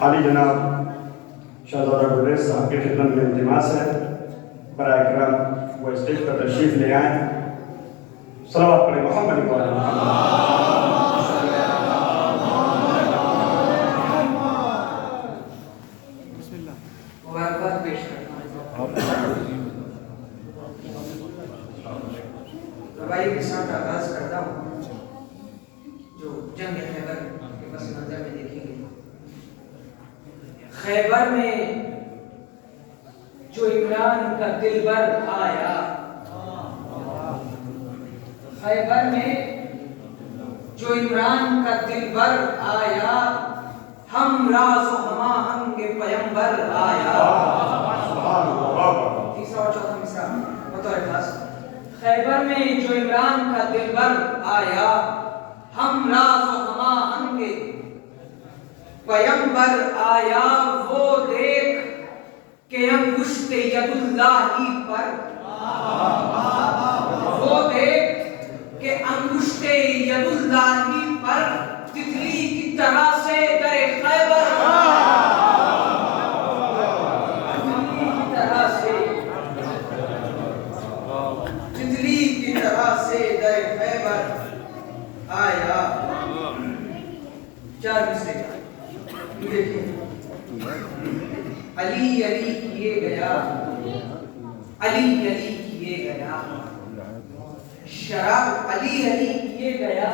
علی جناب شہزادہ گریز صاحب کی خدمت میں التماس ہے برائے کرم وہ اسٹیج پر تشریف لے آئیں. صلوات پڑھیں محمد و آل محمد. ربائی کے ساتھ آغاز کرتا ہوں جو جنگ خیبر کے پس منظر میں دیکھیں گے. خیبر میں جو عمران کا دلبر آیا، خیبر میں جو عمران کا دلبر آیا، ہم راز و ہم آہنگ پیمبر آیا. تیسرا اور چوتھا مصرع بطور خاص. خیبر میں جو عمران کا دلبر آیا، ہم راز و ہم آہنگ پیمبر آیا. وہ دیکھ کہ انگشت ید اللہ پر، وہ دیکھ کہ انگشت ید اللہ پر تتلی کی طرح سے در خیبر، تتلی کی طرح سے در خیبر آیا. چار مصرے دیکھیں. علی علی کیے گیا، علی علی کیے گیا، شراب علی علی کیے گیا،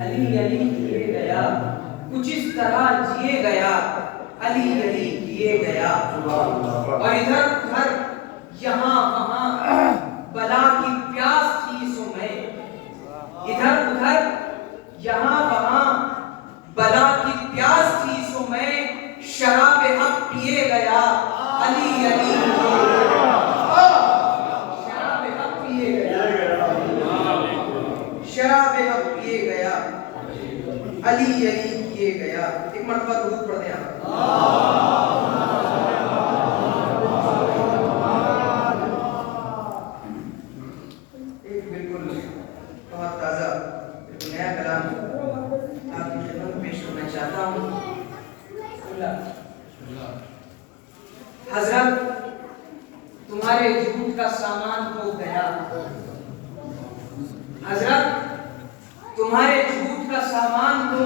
علی علی کیے گیا، کچھ اس طرح جیے گیا، علی علی کیے گیا. اور ادھر ادھر یہاں وہاں بلا کی پیاس تھی سو میں، ادھر ادھر یہاں وہاں بلا کی پیاس تھی سو میں، شراب حق پیے گیا، علی علی شراب حق پیے گیا، شراب حق پیے گیا، علی علی کیے گیا. ایک مرتبہ درود پڑھتے ہیں. ایک بالکل بہت تازہ بالکل نیا کلام آپ کی خدمت پیش کرنا چاہتا ہوں. حضرت تمہارے جھوٹ کا سامان ہو گیا، حضرت تمہارے جھوٹ کا سامان تو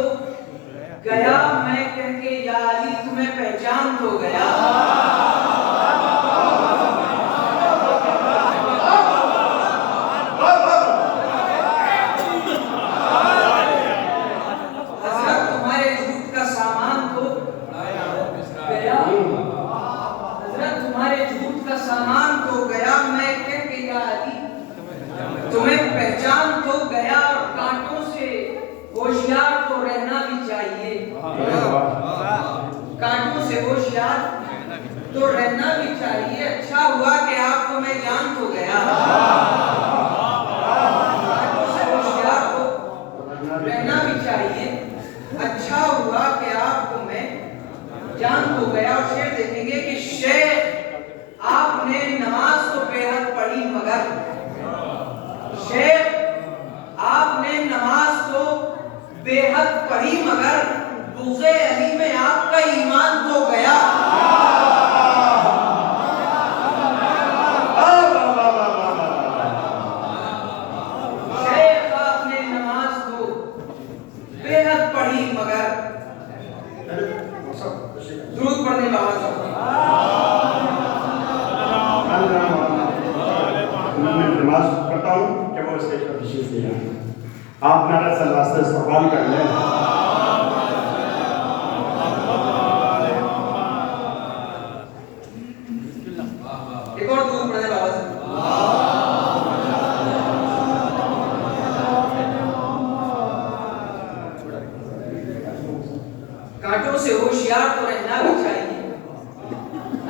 گیا، میں کہہ کے یا علی تمہیں پہچان تو گیا. تمہیں پہچان تو گیا. کانٹوں سے ہوشیار تو رہنا بھی چاہیے، کانٹوں سے ہوشیار تو رہنا بھی چاہیے. اچھا ہوا کہ آپ کو میں جان تو گیا، کانٹوں سے ہوشیار تو رہنا بھی چاہیے. اچھا ہوا کہ آپ کو میں جان تو گیا. اور شعر دیکھیں گے کہ شیخ آپ نے نماز تو بے حد پڑھی مگر، شیخ آپ نے نماز تو بے حد پڑھی مگر، بغض علی میں آپ کا ایمان تو گیا. شیخ آپ نے نماز تو بے حد پڑھی مگر، درود پڑھنے کا آواز ہوتا ہوں کہ وہ اسٹیج پر تشریف لے آئیں. آپ نعرہ صلوات سے استقبال کر لیں. ایک اور درود پڑھنے کا آواز. کانٹوں سے ہوشیار تو رہنا بھی چاہیے.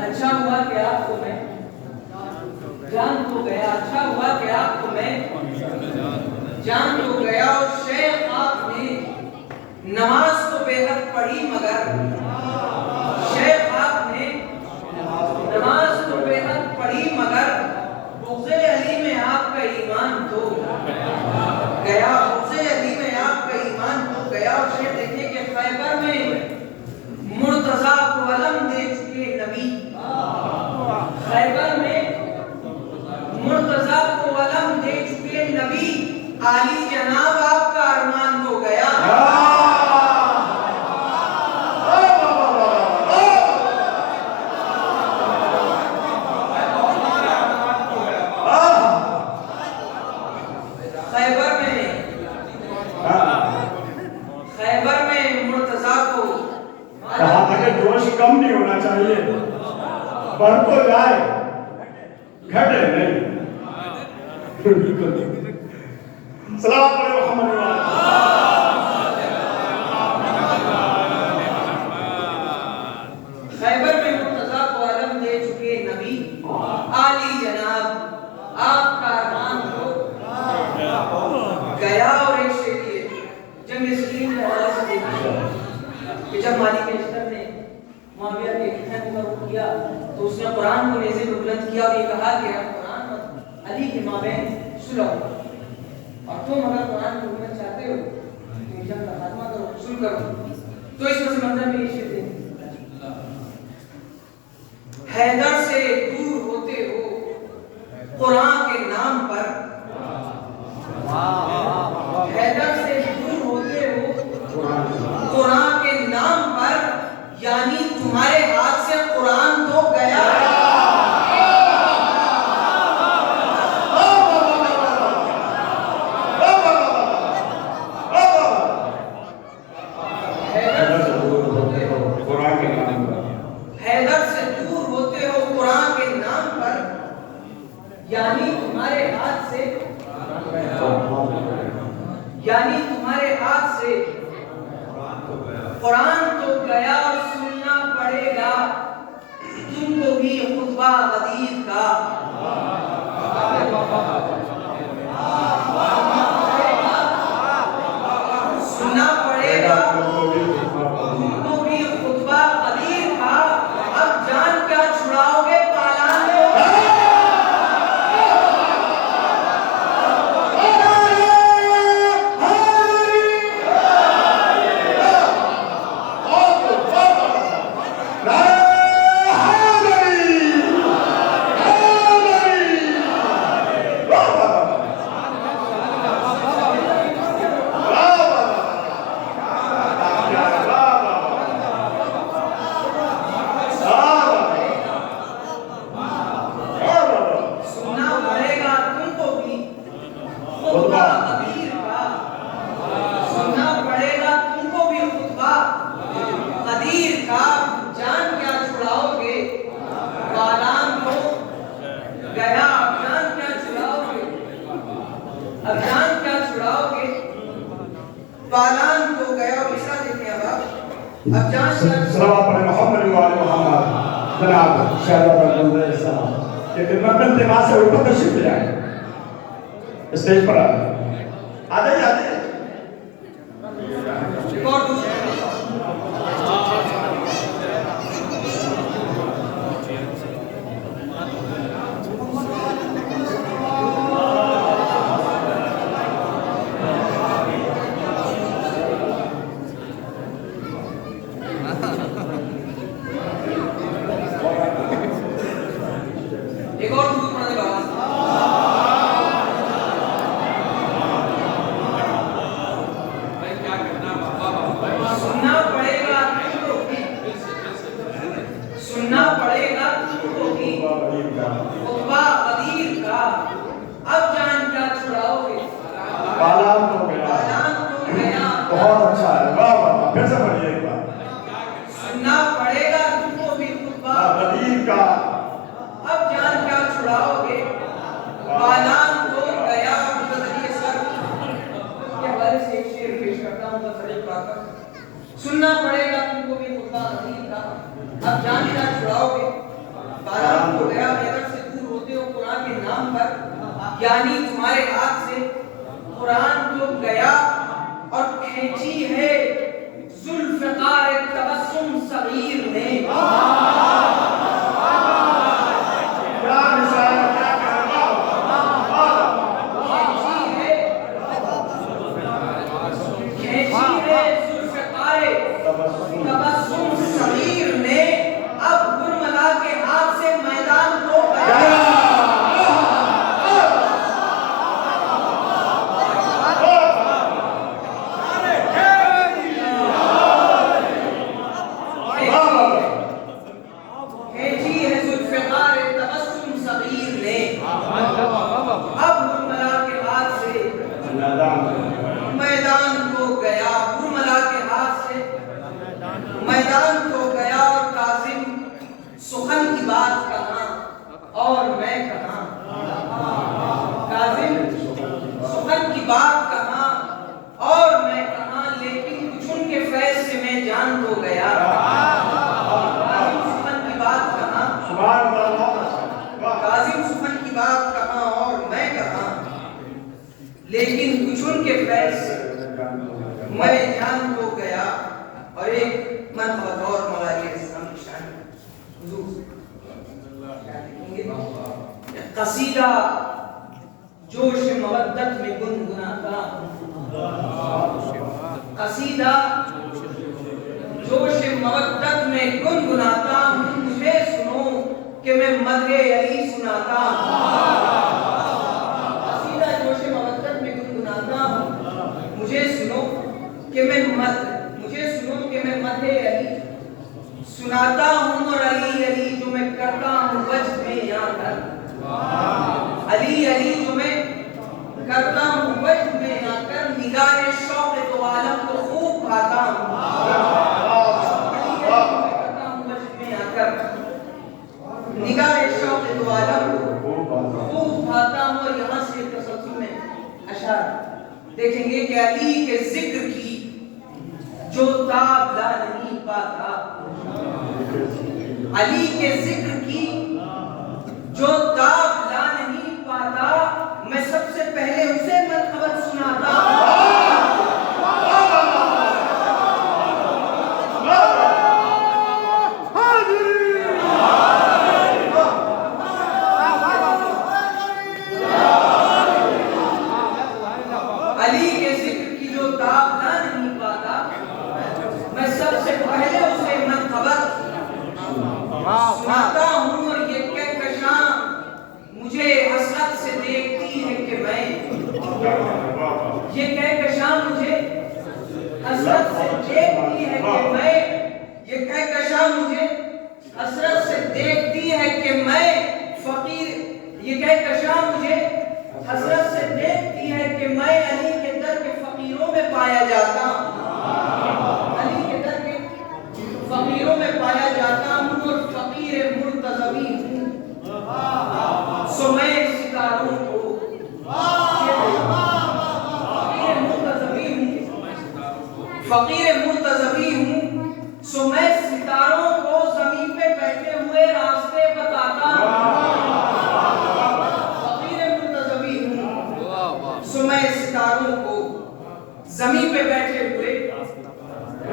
اچھا ہوا کہ آپ کو میں جان تو گیا، اچھا ہوا کہ آپ کو میں جان تو گیا. اور شیخ آپ نے نماز تو بے حد پڑھی مگر، شیخ آپ نے نماز تو بے حد پڑھی مگر، بغض علی میں آپ کا ایمان تو گیا، بغض علی میں آپ کا ایمان आली जनाब आपका अरमान तो गया। खैबर में मुर्तजा को कहा था कि जोश कम नहीं होना चाहिए, बढ़ तो जाए, घटे नहीं। सलाम अलैकुम मोहम्मद। खैबर में मुर्तजा को अलम दे चुके नबी, आली जनाब आपका अरमान तो गया। और एक शेर ये जब स्क्रीन के हवाले से देखिए कि जब मालिक अशतर ने मुआविया के खैर पर किया तो उसने कुरान को नेज़े पे बुलंद किया और ये कहा कि हम कुरान और अली के माबैन सुलह, और तुम अगर कुरान को बुलंद चाहते हो तो जंग का खात्मा करो, सुलह करो। तो इस मंजर में ये शेर दें, हैदर से दूर होते हो कुरान के नाम पर, हैदर से दूर होते हो कुरान के नाम पर, यानी तुम्हारे हाथ से कुरान तो गया। हैदर से दूर होते हो कुरान के नाम पर, हैदर से दूर होते हो कुरान के नाम पर, यानी तुम्हारे हाथ से, यानी तुम्हारे हाथ से कुरान तो गया। और सुनना पड़ेगा तुमको भी खुतबा गदीर का, सुनना पड़ेगा तुमको भी खुतबा गदीर का। अब जान क्या छुड़ाओगे पालान को, सुनना पड़ेगा तुमको भी खुतबा गदीर का, सुनना पड़ेगा तुमको भी खुतबा गदीर का। जान क्या छुड़ाओगे पालान को गया। अब जान क्या छुड़ाओगे, अब जान क्या छुड़ाओगे पालान को गया। और मिसरा देखिए अब जान क्या सलावत पढ़े मोहम्मद वाले मोहम्मद जनाब शहजादा बंदे साहब के खिदमत में इंतमा से ऊपर तशरीफ ले आए, स्टेज पर आ जाइए, आ जाइए। रिकॉर्ड एक और दुरूद पढ़ने का आवाज। بات کہاں اور میں کہاں، لیکن کچھ ان کے فیض سے میں جان تو گیا۔ کاظم سخن کی بات کہاں، کاظم سخن کی بات کہاں اور میں کہاں، لیکن کچھ ان کے فیض سے میں جان تو گیا۔ اور ایک مرتبہ اور مولانا اسلام کی شان حضور قصیدہ جوش مودت میں گنگناتا ہوں، قصیدہ جوش مودت میں گنگناتا ہوں، مجھے سنو کہ میں مدح علی سناتا ہوں۔ قصیدہ جوش مودت میں گنگناتا ہوں، مجھے سنو کہ میں مدح علی سناتا ہوں، اور علی علی جو میں کرتا ہوں وجد میں یا کر، علی علی جو میں کرتا ہوں وجد میں یا کر، نگاہ شوق تو عالم کو خوب بھاتا ہوں، علی علی جو میں کرتا ہوں وجد میں یا کر، نگاہ شوق تو عالم کو خوب بھاتا ہوں۔ اور یہاں سے تسلسل میں اشعار دیکھیں گے کہ علی کے ذکر کی جو تاب لا نہیں پاتا، علی کے ذکر کی جو تاب لا نہیں پاتا، میں سب سے پہلے اسے مرحبت سناتا ہوں۔ علی کے ذکر کی جو تاب لا نہیں پاتا، میں سب سے پہلے اسے مرحبت سناتا ہوں۔ اور یہ کہکشاں مجھے حسرت سے دیکھتی ہے کہ میں، یہ کہکشاں مجھے حسرت سے دیکھتی ہے کہ میں، یہ کہکشاں مجھے حسرت سے دیکھتی ہے کہ میں فقیر، یہ کہکشاں مجھے حسرت سے دیکھتی ہے کہ میں علی کے در کے فقیروں میں پایا جاتا ہوں، علی کے در کے فقیروں میں پایا جاتا ہوں، اور فقیر مرتضوی ہوں، سو میں ستاروں کو، فقیر مرتضوی ہوں، فقیر مرتضوی ہوں، سو میں ستاروں کو زمین پہ بیٹھے ہوئے راستے بتاتا ہوں، فقیر مرتضوی ہوں، سو میں ستاروں کو زمین پہ بیٹھے ہوئے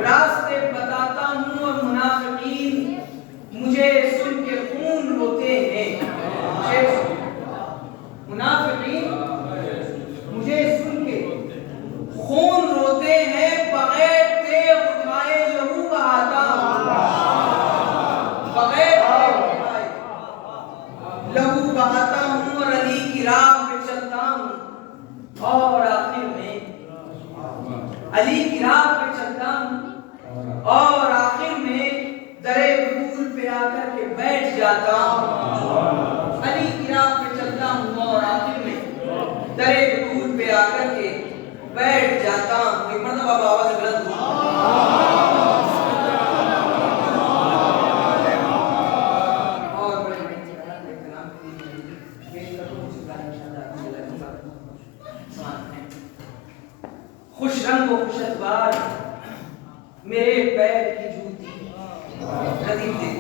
راستے بتاتا ہوں۔ اور منافقین مجھے سن کے خون روتے ہیں، منافقین مجھے سن کے خون روتے ہیں، بغیر تیغ اٹھائے لہو بہاتا ہوں، بغیر تیغ اٹھائے لہو بہاتا ہوں، اور علی کی راہ پہ چلتا ہوں، اور آخر میں علی کی راہ پہ چلتا ہوں، اور آخر میں درے بطول پہ آ کر کے بیٹھ جاتا ہوں، علی کی راہ پہ چلتا ہوں، اور آخر میں درے بطول پہ آ کر کے بیٹھ جاتا ہوں۔ ایک مرتبہ آواز بلند ہو، اور بڑے خوش رنگ و خوش اتبار میرے پیر کی جوتی، ردیف دے،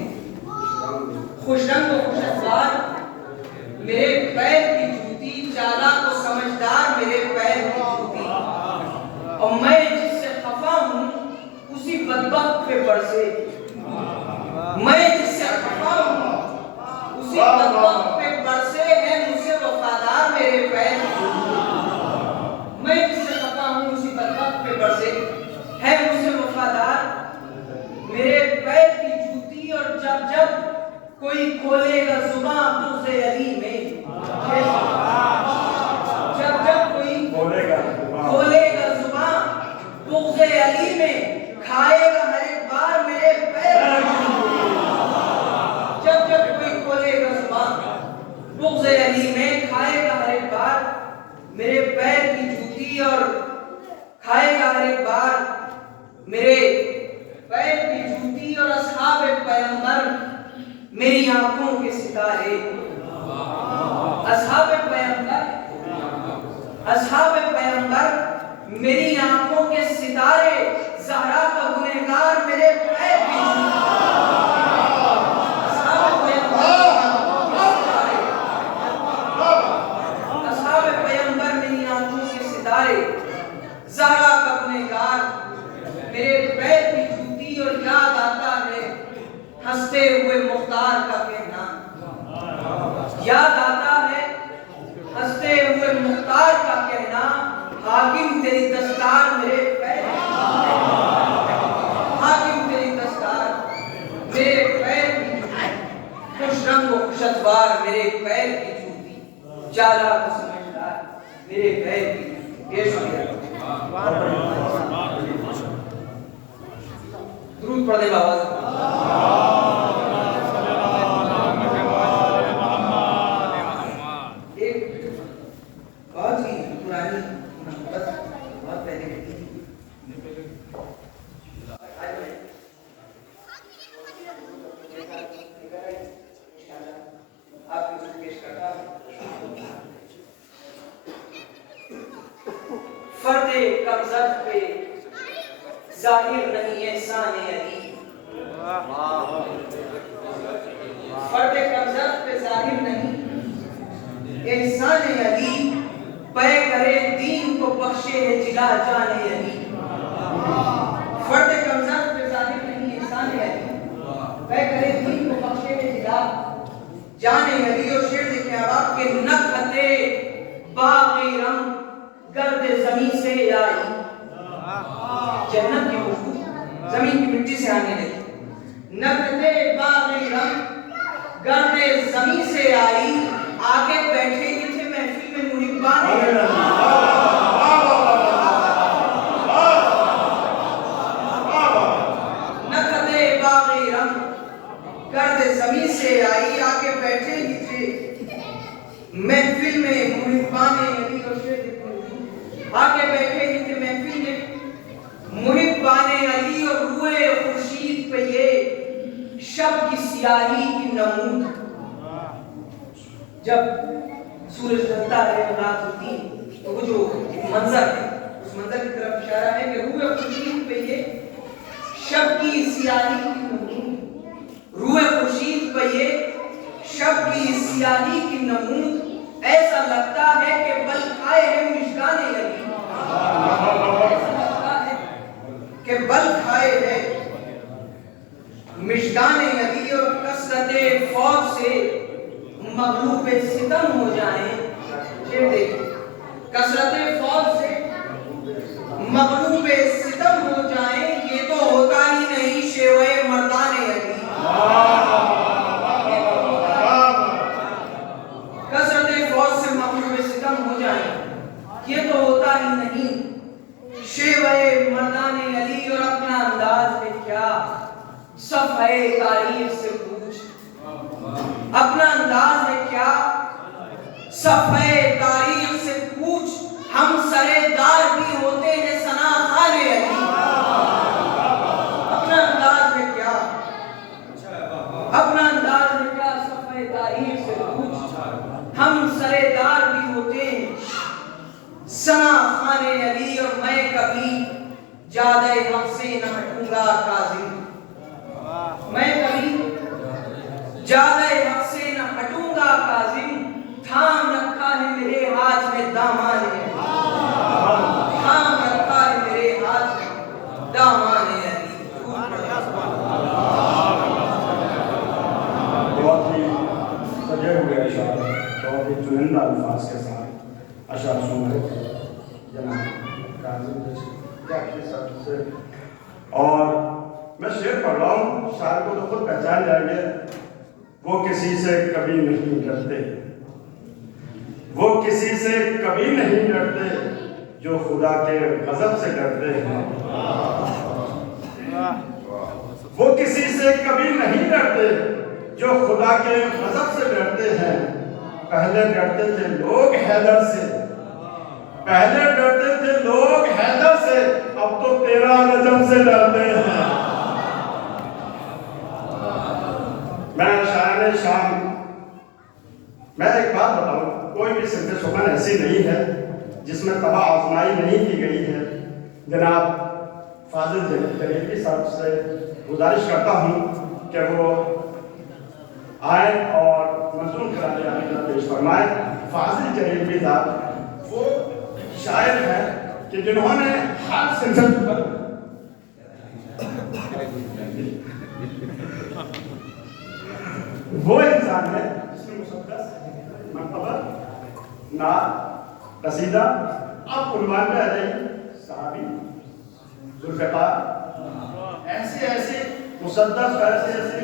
خوش رنگ و خوش اتبار میرے پیر کی جوتی، چالاک و سمجھدار میرے پیر کی جوتی، اور میں جس سے خفا ہوں اسی بدبخت پہ برسے، میں جس سے خفا ہوں اسی بدبخت پہ برسے، ہے مجھ سے وفادار میرے پیر کی جوتی، میں جس سے خفا ہوں اسی بدبخت پہ برسے، ہے مجھ سے وفادار میرے پیر کی جوتی۔ اور جب جب کوئی کھولے گا زبان بغض علی میں، جب جب کوئی کھولے گا زبان بغض علی میں، کھائے گا ہر ایک بار میرے پیر کی جوتی، جب جب کوئی کھولے گا زبان بغض علی میں، کھائے گا ہر ایک بار میرے پیر کی جوتی، اور کھائے گا ہر ایک بار میرے پیر کی جوتی۔ اور اصحاب پیغمبر میری آنکھوں کے ستارے، اصحاب پیغمبر میری آنکھوں کے ستارے، زہرا کا گنہگار میرے پیر کی اصحاب پیغمبر میری آنکھوں کے ستارے، زہرا کا گنہگار میرے پیر کی جوتی، اور یاد آتا ہے ہنستے ہوئے مختار کا کہنا، یاد آتا ہے ہنستے ہوئے مختار کا کہنا، حاکم تیری دستار میرے پیر کی، حاکم تیری دستار میرے پیر کی، خوش رنگ و خوش اتوار میرے پیر کی جوتی، چالاک و سمجھدار میرے پیر کی جوتی۔ یہ شکریہ، درود پڑھ دے باواز۔ فرد کمزد پہ ظاہر نہیں احسان علی، فرد کمزد پہ ظاہر نہیں احسان علی، پے کرے دین کو بخشے ہے جلا جان علی، فرد کمزد پہ ظاہر نہیں احسان علی، پے کرے دین کو بخشے ہے جلا جان علی۔ اور شعر دیکھیں آپ کے نکھتے باغی رنگ گرد زمین سے آئی، جنت کی خوشبو زمین کی مٹی سے آنے لگی، نکھتے باغی رنگ گرد زمین سے آئی، آگے بیٹھے ہی تھے محفل میں محبان نکھتے باغی رنگ گرد زمین سے آئی، آگے بیٹھے ہی تھے محفل میں محبان علی، اور شعر آگے بیٹھے ہی تھے محفل میں محبان علی، اور روئے خورشید پہ یہ شب کی سیاہی کی نمود، جب سورج ڈھلتا ہے اور رات ہوتی ہے تو وہ جو منظر ہے اس منظر کی طرف اشارہ ہے کہ روئے خورشید پہ یہ شب کی سیاہی کی نمود، روئے خورشید پہ یہ شب کی سیاہی کی نمود، ایسا لگتا ہے کہ بل کھائے ہیں مشکان علی، ایسا لگتا ہے کہ بل کھائے ہیں مشکان علی، اور کثرت فوج سے مغلوب ستم ہو جائیں، شعر دیکھیں، کثرت فوج سے مغلوب ستم ہو جائیں، یہ تو ہوتا ہی نہیں شیوہ مردان علی، کثرت فوج سے مغلوب ستم ہو جائیں، یہ تو ہوتا ہی نہیں شیوہ مردان علی، اور اپنا انداز میں کیا صفحہ تاریخ سے پوچھ، اپنا انداز ہے کیا صفحہ تاریخ سے پوچھ، ہم سرے دار بھی ہوتے ہیں ثنا خان علی، اپنا انداز ہے کیا، اپنا انداز ہے کیا صفحہ تاریخ سے پوچھ، ہم سرے دار بھی ہوتے ہیں ثنا خان علی، اور میں کبھی جادہ حق سے نہ ہٹوں گا کاظم، میں کبھی جادہ حق سے نہ ہٹوں گا کاظم، تھام رکھا ہے میرے ہاتھ میں دامان علی، تھام رکھا ہے میرے ہاتھ میں دامان علی۔ بہت ہی سجے ہوئے اشعار، بہت ہی چنندہ الفاظ کے ساتھ اشعار سن رہے تھے جناب کاظم سے، اور میں شعر پڑھ رہا ہوں، شاعر کو تو خود پہچان جائیں گے، وہ کسی سے کبھی نہیں ڈرتے، وہ کسی سے کبھی نہیں ڈرتے جو خدا کے غضب سے ڈرتے ہیں، وہ کسی سے کبھی نہیں ڈرتے جو خدا کے غضب سے ڈرتے ہیں، پہلے ڈرتے تھے لوگ حیدر سے، پہلے ڈرتے تھے لوگ حیدر سے، اب تو تیرا نجم سے ڈرتے ہیں۔ میں شاعر شام، میں ایک بات بتاؤں، کوئی بھی صنف سخن ایسی نہیں ہے جس میں تباہ آزمائی نہیں کی گئی ہے، जनाब फाजिल जलीली साहब से गुजारिश करता हूँ कि वो आए और मजलूम खिलाफ पेश फरमाए। फाजिल जलीली साहब वो शायर हैं कि जिन्होंने हर सिलसिले पर वो इंसान है जिसने मुसद्दस, मनक़बत, नात, कसीदा, अब उन्वान में आ जाइए सहाबी, ज़ुल्फ़िकार, ऐसे मुसद्दस, ऐसे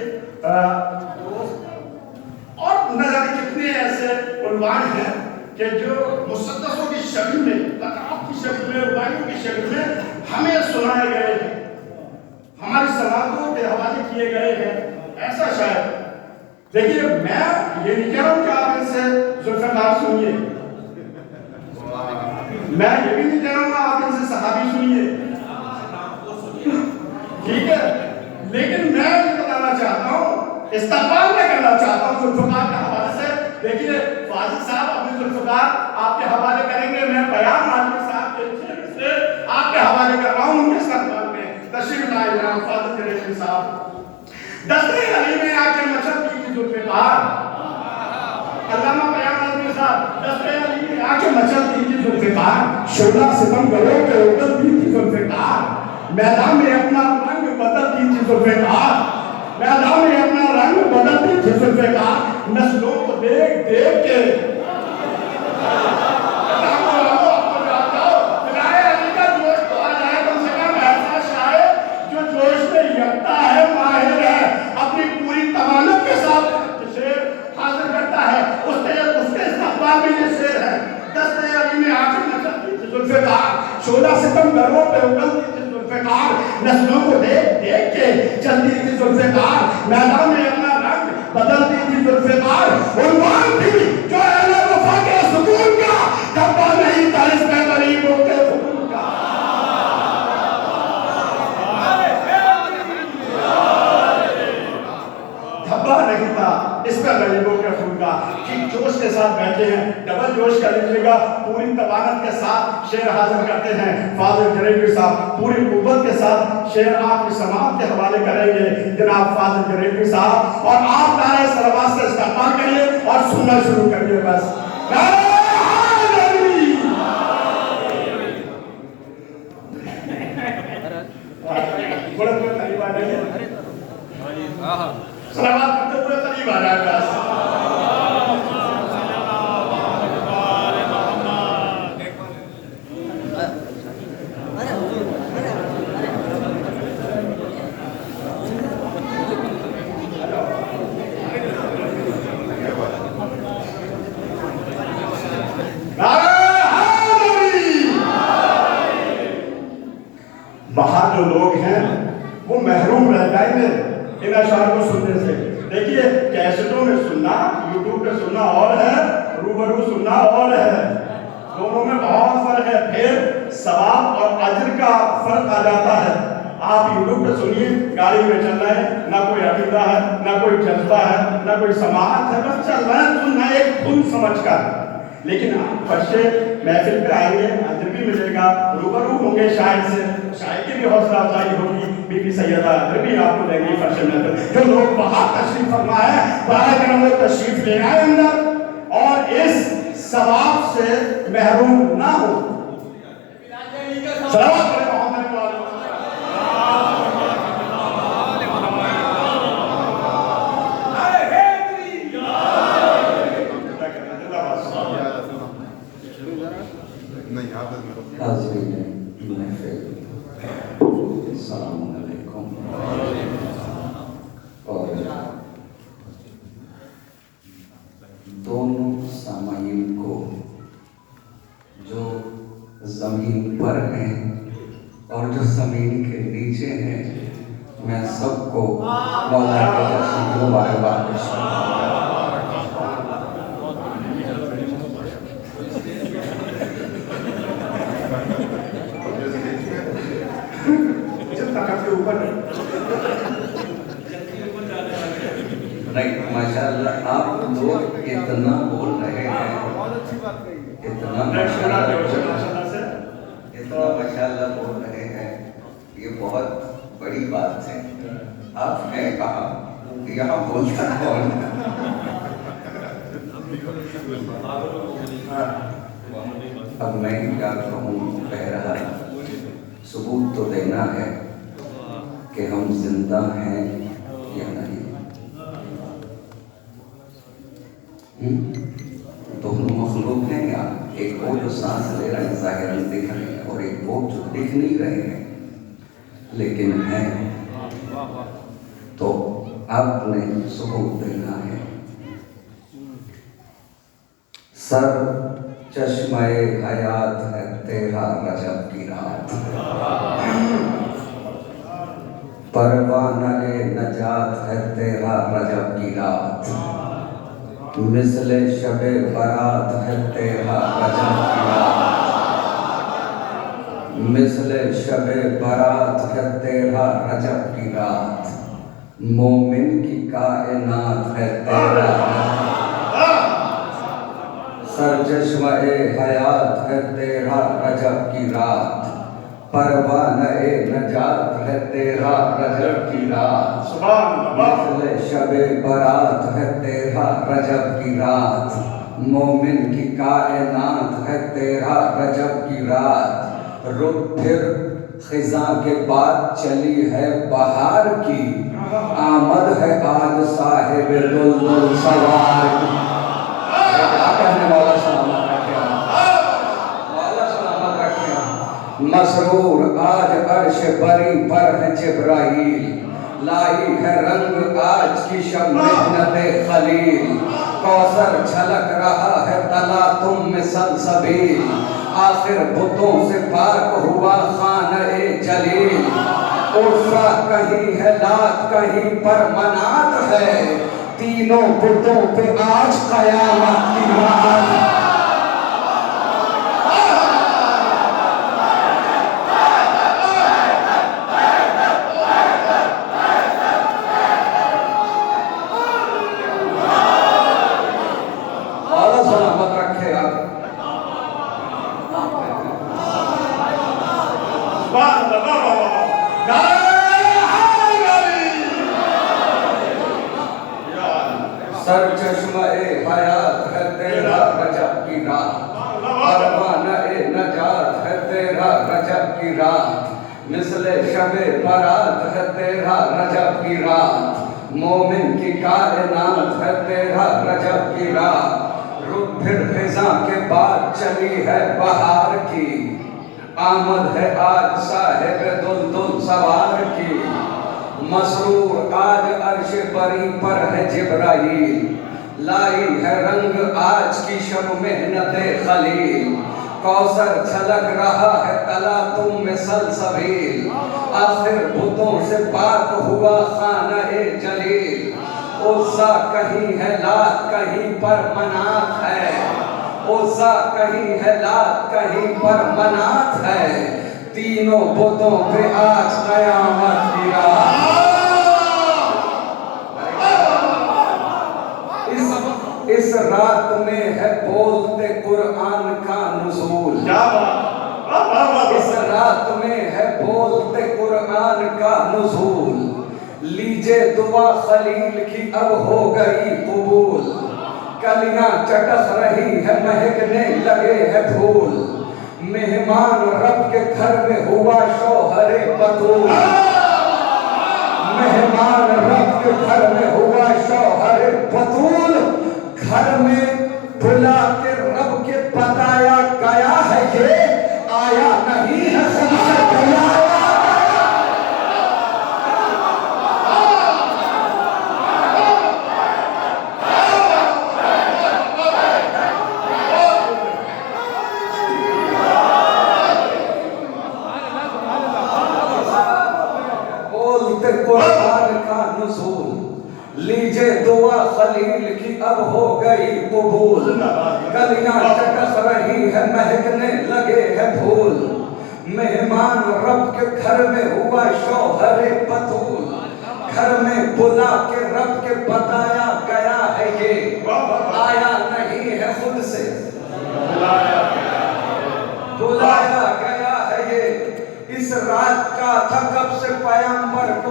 और न जाने कितने ऐसे उन्वान हैं कि जो मुसद्दसों की शक्ल में, लताफ़ की शक्ल में, रुबाइयों की शक्ल में हमें सुनाए गए हैं, हमारी समातों के हवाले किए गए हैं। ऐसा शायर देखिए, मैं ये नहीं कह रहा हूँ कि आप इनसे ज़ुल्फ़िकार सुनिए, मैं ये भी नहीं कह रहा हूँ आप इनसे सहाबी सुनिए, ठीक है, लेकिन मैं ये बताना चाहता हूँ, इस्तेमाल में करना चाहता हूँ ज़ुल्फ़िकार के हवाले से। देखिए फाजिल साहब अपने ज़ुल्फ़िकार आपके हवाले करेंगे, मैं बयान आलमी साहब के शेर से आपके हवाले कर रहा हूँ। उनके इस्तेमाल में तशरीफ लाए हैं फाजिल जलीली साहब। दस्ते अली में आके मचलती थी ज़ुल्फ़िकार, अल्लामा बयान आलमी साहब, दस्ते अली में आके मचलती थी ज़ुल्फ़िकार, शोला सितम गलों पे उगलती थी ज़ुल्फ़िकार, मैदान में अपना रंग बदलती थी ज़ुल्फ़िकार, मैदान में अपना रंग बदलती थी ज़ुल्फ़िकार, नस्लों को देख देख के जो जोश में यकता है, माहिर है, अपनी पूरी तवानत के साथ शेर हासिल करता है, उसके इस्तेमाल में ये शेर है। दस्ते अली में आके मचलती थी ज़ुल्फ़िकार, शोला सितम घरों पे उगलती थी ज़ुल्फ़िकार, नस्लों को देख देख के चलती थी ज़ुल्फ़िकार, मैदान में अपना रंग बदलती थी ज़ुल्फ़िकार, उन्वान थी जो अहले वफा के सुकून का, धब्बा नहीं था इसमें गरीबों के खून का। धब्बा नहीं था इसमें गरीबों के खून का। ठीक जोश के साथ बैठे हैं, डबल जोश कर लीजिएगा, पूरी तवानत के साथ शेर हाजिर करते हैं फाजिल जलीली साहब, पूरी कुव्वत के साथ शेर आपकी समात के हवाले करेंगे जनाब फाजिल जलीली साहब, और आप नारे सलवात से इस्तेमाल करिए और सुनना शुरू करिए बस। थोड़ा करीब आ जाइए, सलावत करते हुए करीब आ जाए बस। बाहर जो लोग हैं वो महरूम रह जाएंगे इन अशार को सुनने से। देखिए कैसेटों में सुनना, यूट्यूब पे सुनना और है, रूबरू सुनना और है, दोनों में बहुत फर्क है। फिर सवाब और अजर का फर्क आ जाता है। आप यूट्यूब पे सुनिए, गाड़ी में चल रहे हैं, ना कोई अकीदा है, ना कोई जज्बा है, ना कोई समाअत है, बस चल रहे हैं, सुनना एक धुन समझकर। लेकिन आप फर्शे महफिल पे आएंगे, अजर भी मिलेगा, रूबरू होंगे शायर से, शायर की भी हौसला अफजाई होगी, बीबी सैयदा अजर भी आपको देंगी फर्शे महफिल। जो लोग बाहर तशरीफ फरमा है, बाहर के लोग तशरीफ ले आए अंदर और इस सवाब से महरूम ना हो। सलावत करें मोहम्मद और दोनों सामाइन को जो जमीन पर हैं और जो जमीन के नीचे हैं, मैं सबको मौला के दर्शन मुबारकबाद पेश नहीं, माशाअल्लाह आप लोग इतना बोल रहे हैं, इतना माशाअल्लाह बोल रहे बात है। आपने कहा यहाँ बोलता कौन है? अब मैं क्या कहूँ, कह रहा सबूत तो देना है कि हम जिंदा हैं या नहीं। दोनों मखलूक हैं या एक वो जो सांस ले रहे हैं ज़ाहिरन दिख रहे हैं और एक वो जो दिख नहीं रहे हैं लेकिन है, तो आपने सबूत देना है। सर चश्मे हयात है तेरा रजब की रात, परवाना नजात है तेरा रजब की रात, मिसले शबे बरात है तेरा रजब की रात, मिसले शबे बरात है तेरा रजब की रात, मोमिन की कायनात है तेरा सर चश्मे हयात है तेरा रजब की रात, परवाने नजात है तेरा रजब की रात, मिसले शबे बरात है तेरा रजब की रात, मोमिन की कायनात है तेरा रजब की रात। रुत फिर खिजा के बाद चली है बहार की, आमद है आज साहिब दुल्दुल सवार की। मसरूर आज अर्श बरी पर है जिब्राइल, लाई है रंग आज की शब मेहनते खलील, कौसर छलक रहा है तला तुम में सलसबील, आखिर बुतों से पाक हुआ खाने जलील, उर्फा कहीं है लात कहीं पर मनात है, तीनों बुतों पे आज कयामत की रात। सर चश्मे हयात है तेरा रजब की रात, परवाने नजात है तेरा रजब की रात, मिसले शबे बरात है तेरा रजब की रात, मोमिन की कायनात है तेरा रजब की रात। रुत फिर खिजा के बाद चली है बहार की, आमद है आज साहिब दुल्दुल सवार की, मसरूर आज अर्श बरी पर है जिब्राइल, लाई है रंग आज की शब मेहनते खलील, कौसर छलक रहा है तला तुम में सलसबील, आखिर बुतों से पाक हुआ खाना-ए जलील, उज़्ज़ा कहीं है लात कहीं पर मनात है, उज़्ज़ा कहीं है लात कहीं पर मनात है, तीनों बुतों पे आज कयामत की रात। इस रात में है बोलते कुरान का नुज़ूल, इस रात में है बोलते कुरान का नुज़ूल, लीजिए दुआ खलील की अब हो गई कबूल, कलियां चटक रही है महकने लगे है फूल, मेहमान रब के घर में हुआ शौहरे बतूल, मेहमान रब के घर में हुआ शौहरे बतूल, घर में बुला के रब के बताया गया है ये आया नहीं है सबसे गया। बोलते कुरान का नुज़ूल, लीजिए दुआ खलील की अब हो गई कबूल, कलियां चटक रही है महकने लगे है फूल, मेहमान रब के घर में हुआ शौहरे बतूल, घर में बुला के रब के बताया गया है ये आया नहीं है खुद से बुलाया गया है ये। इस रात का था कब से पैगंबर को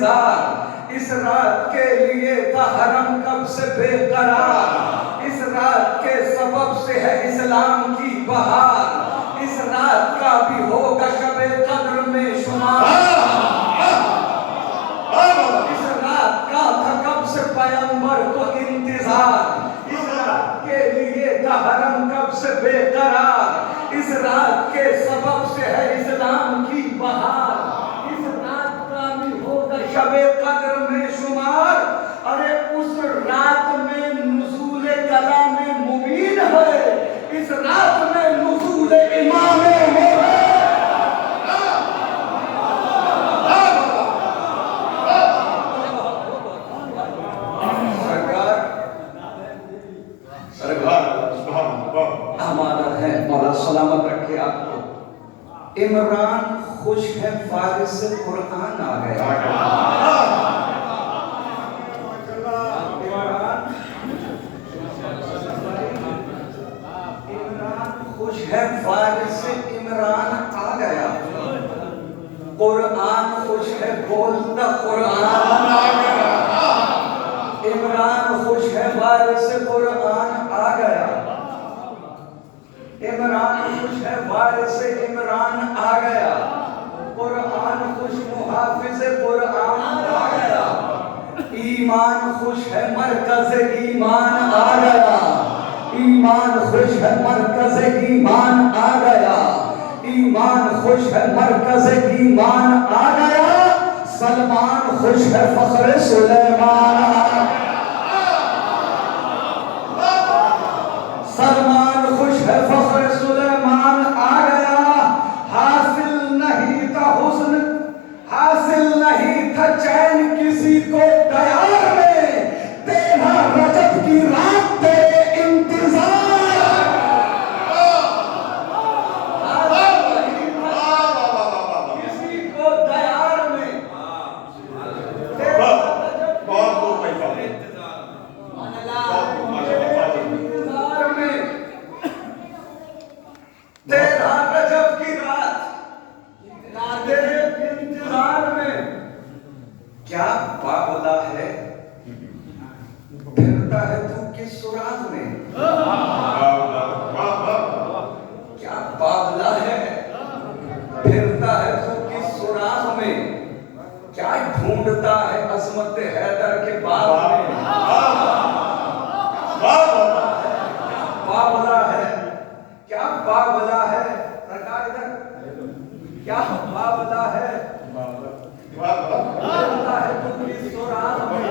انتظار، اس رات کے لیے تھا حرم کب سے بے قرار، اس رات کے سبب سے ہے اسلام کی بہار، اس رات کا بھی ہوگا شب قدر میں شمار، اس رات کا تھا کب سے پیغمبر کو انتظار، اس رات کے لیے تھا حرم کب سے بے قرار، اس رات کے سبب سے ہے اسلام کی بہار، اس رات کا بھی ہوگا شب قدر میں شمار، ارے اس رات میں نزول کلام مبین ہے، اس رات میں نزول امام ہے۔ ہمارا ہے مولا سلامت رکھے آپ کو، عمران خوش ہے فارس سے قرآن آ گیا، عمران خوش ہے فارس سے عمران آ گیا، قرآن خوش ہے بولتا قرآن آ گیا، عمران خوش ہے فارس سے قرآن آ گیا، عمران خوش ہے وارث سے عمران آ گیا، قرآن خوش محافظ قرآن آ گیا، ایمان خوش ہے مرکز ایمان آ گیا، ایمان خوش ہے مرکز ایمان آ گیا، ایمان خوش ہے مرکز ایمان آ گیا، سلمان خوش ہے فخر سلیمان آ گیا، سلمان خوش ہے فخر سلیمان آ گیا، حاصل نہیں تھا حسن، حاصل نہیں تھا چین کسی کو دیار میں، تیرا رجب کی رات تیرے انتظار، حاصل نہیں تھا کسی کو دیار میں، تیرا رجب کی رات تیرے انتظار میں، تیرا رجب کی رات تیرے انتظار میں، کیا باولا ہے پھرتا ہے تو کس سراغ میں، کیا باولا ہے پھرتا ہے تو کس سراغ میں، کیا ڈھونڈتا ہے عظمت حیدر کے باغ میں، باولا ہے کیا باولا ہے، سرکار ادھر کیا باولا ہے ڈھونڈتا ہے تم کی سراغ میں،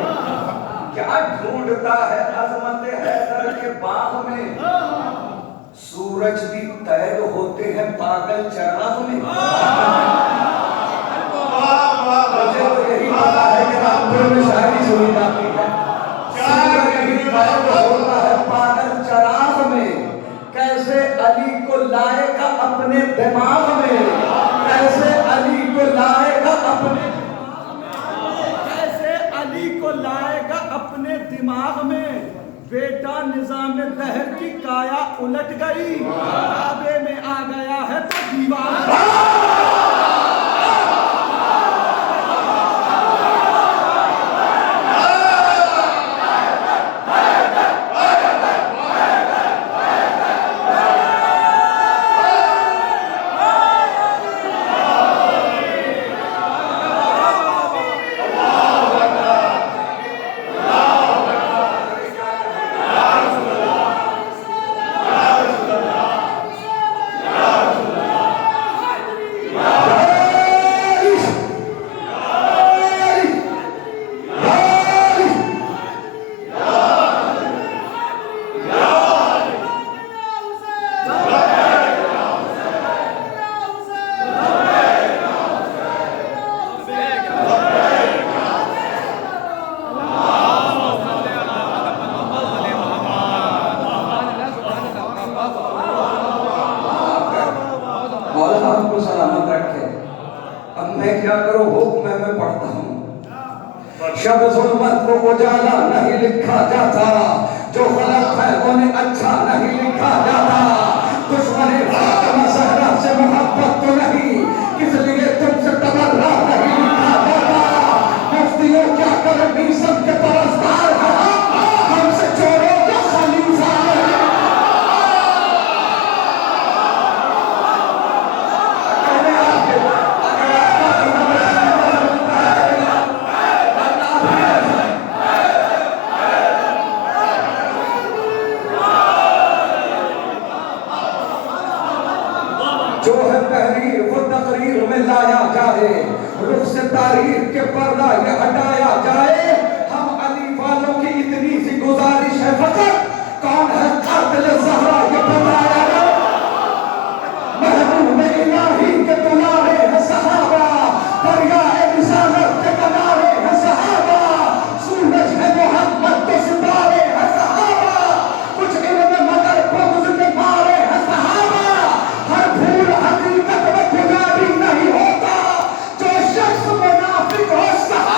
کیا ڈھونڈتا ہے عظمت حیدر کے باغ میں، سورج بھی قید ہوتے ہیں پاگل چراغ میں، مجھے تو یہی پتا ہے کہ رامپور میں شاعری سنی جاتی ہے، سورج بھی قید ہوتا ہے پاگل چراغ میں، کیسے علی کو لائے گا اپنے دماغ میں، کیسے علی کو لائے گا اپنے دماغ میں، کیسے علی کو لائے گا اپنے دماغ میں، بیٹا نظام دہر کی کایا الٹ گئی، کعبے میں آ گیا ہے تو دیوار شب ظلمت کو اجالا نہیں لکھا جاتا، جو غلط ہے انہیں اچھا نہیں لکھا جاتا، دشمن فاطمہ زہرا سے محبت تو نہیں، کس لیے تم سے تبرہ نہیں لکھا جاتا، جو ہے تحریر وہ تقریر میں لایا جائے، رخ سے تاریخ کے پردہ یہ ہٹایا جائے۔ ہم علی والوں کی اتنی سی گزارش ہے فقط، کون ہے قاتل زہرا یہ بتایا جائے۔ محبوب الہی کے دلارے ہیں صحابہ، دریائے رسالت کے کنارے ہیں صحابہ، سورج ہے محمد تو ستارے ہیں صحابہ، کچھ علم مگر بغض کے مارے ہیں صحابہ۔ ہر پھول حقیقت میں گلابی نہیں ہوتا، جو شخص منافق ہو صحابہ۔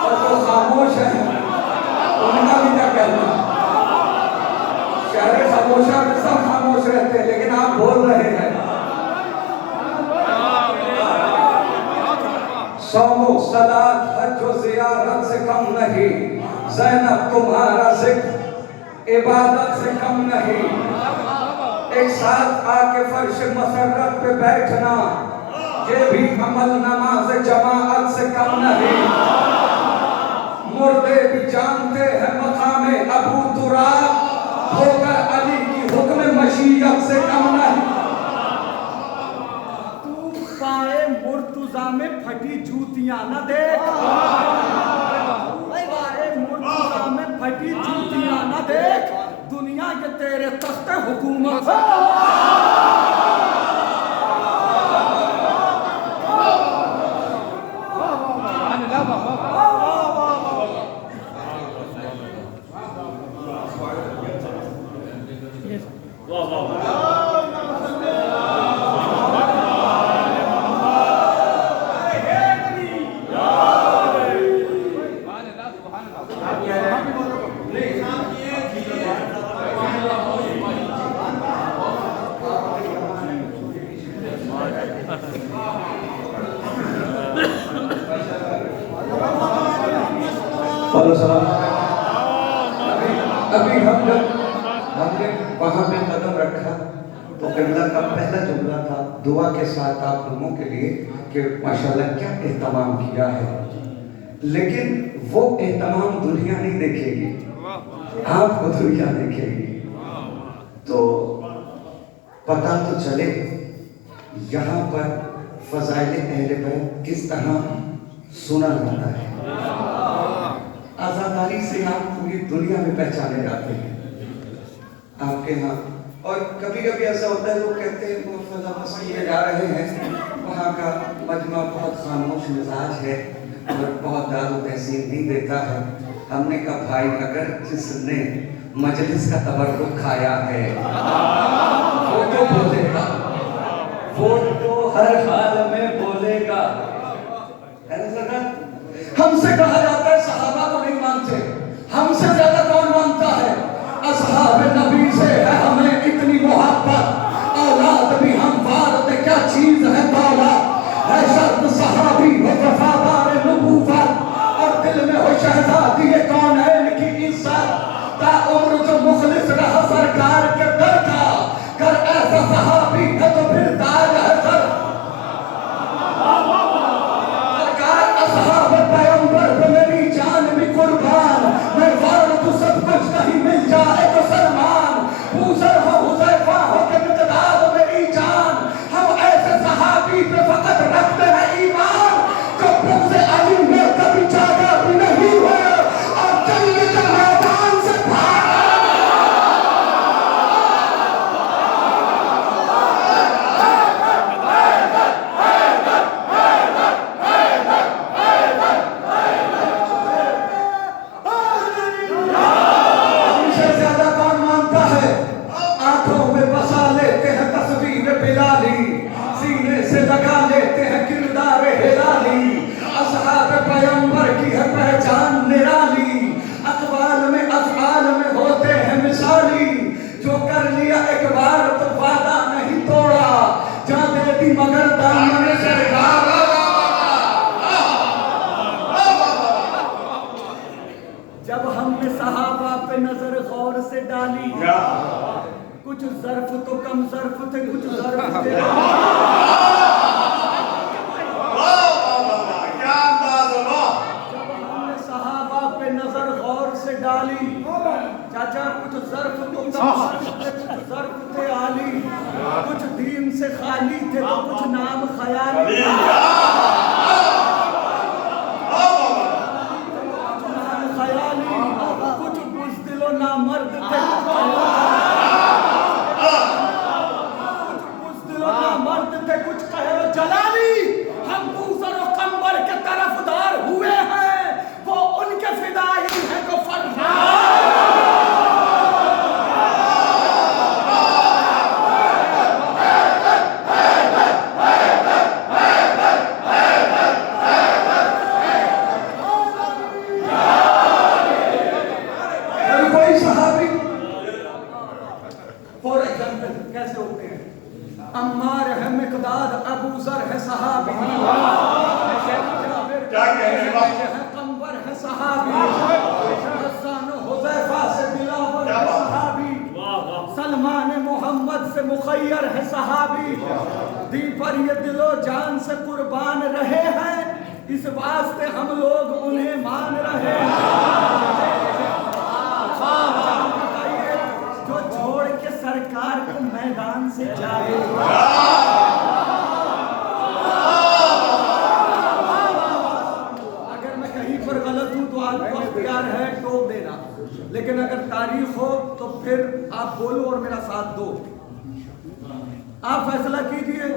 اور جو خاموش ہیں ان کا بھی کیا کہنا؟ شہر خاموشہ میں سب خاموش رہتے ہیں لیکن آپ بول رہے ہیں۔ صوم و صلاۃ حج و زیارت سے کم نہیں، زینب تمہارا ذکر عبادت سے کم نہیں، ایک ساتھ آ کے فرش مسرت پہ بیٹھنا یہ بھی عمل نماز جماعت سے کم نہیں۔ مردے بھی جانتے ہیں مقام ابو تراب، ہو کر علی کی حکم مشیت سے کم نہیں۔ تو پائے مرتضیٰ میں پھٹی جوتیاں نہ دیکھ، پائے مرتضیٰ میں پھٹی جوتیاں نہ دیکھ، دنیا کے تیرے تخت حکومت ابھی ہم نے وہاں پہ قدم رکھا تو قبلہ کا پہلا جملہ تھا دعا کے ساتھ آپ لوگوں کے لیے کہ ماشاءاللہ کیا اہتمام کیا ہے، لیکن وہ اہتمام دنیا نہیں دیکھے گی، آپ کو دنیا دیکھے گی۔ تو پتہ تو چلے یہاں پر فضائل اہل بیت کس طرح سنا جاتا ہے، آزاداری سے آپ پوری دنیا میں پہچانے جاتے ہیں آپ کے ہاں۔ اور کبھی کبھی ایسا ہوتا ہے لوگ کہتے ہیں وہ فضا مسجد میں جا رہے ہیں، وہاں کا مجمع بہت خاموش مزاج ہے اور بہت داد و تحسین نہیں دیتا ہے۔ ہم نے کہا بھائی اگر جس نے مجلس کا تبرک کھایا ہے وہ تو بولے گا، وہ تو ہر حال میں بولے گا۔ ہم سے کہا جاتا ہے صحابہ کو نہیں مانتے، ہم سے زیادہ کون مانتا ہے؟ اصحاب نبی سے ہے ہمیں اتنی محبت، اولاد بھی ہم وارد کیا چیز ہے دولت، ہے شرط صحابی ہو وفادار نبوت، اور دل میں ہو شہزادی کونین کی عزت، تا عمر جو مخلص رہا سرکار کے در کا، گر ایسا صحابی ہے تو پھر تاج ہے سر۔ سرکار اصحاب پیغمبر پہ डाली। कुछ ज़र्फ तो कम ज़र्फ थे, कुछ ज़र्फ थे। जब हमने सहाबा पे नजर गौर से डाली, चाचा कुछ ज़र्फ तो कम ज़र्फ थे, कुछ ज़र्फ थे आली। कुछ दीन से खाली थे तो कुछ नाम खयाली। कुछ बुज़दिलो ना मर्द थे, कुछ कहे जलाली। हम दूसर और कंबर के तरफदार हुए हैं, वो उनके फिदाई हैं जो कोई सहाबी फॉर एग्जाम्पल कैसे होते हैं? अम्मार है मिकदाद, अबू जर है सहाबी, है कंबर है सहाबी, हसन हुज़ैफा से बिलावल है सहाबी, सलमान मोहम्मद से मुखय्यर है सहाबी। दी पर ये दिलो जान से कुर्बान रहे हैं, इस वास्ते हम लोग उन्हें मान रहे हैं। जो छोड़ के सरकार को मैदान से जाए, अगर मैं कहीं पर गलत हूं तो आपको अख्तियार है टोक देना, लेकिन अगर तारीफ हो तो फिर आप बोलो और मेरा साथ दो। आप फैसला कीजिए।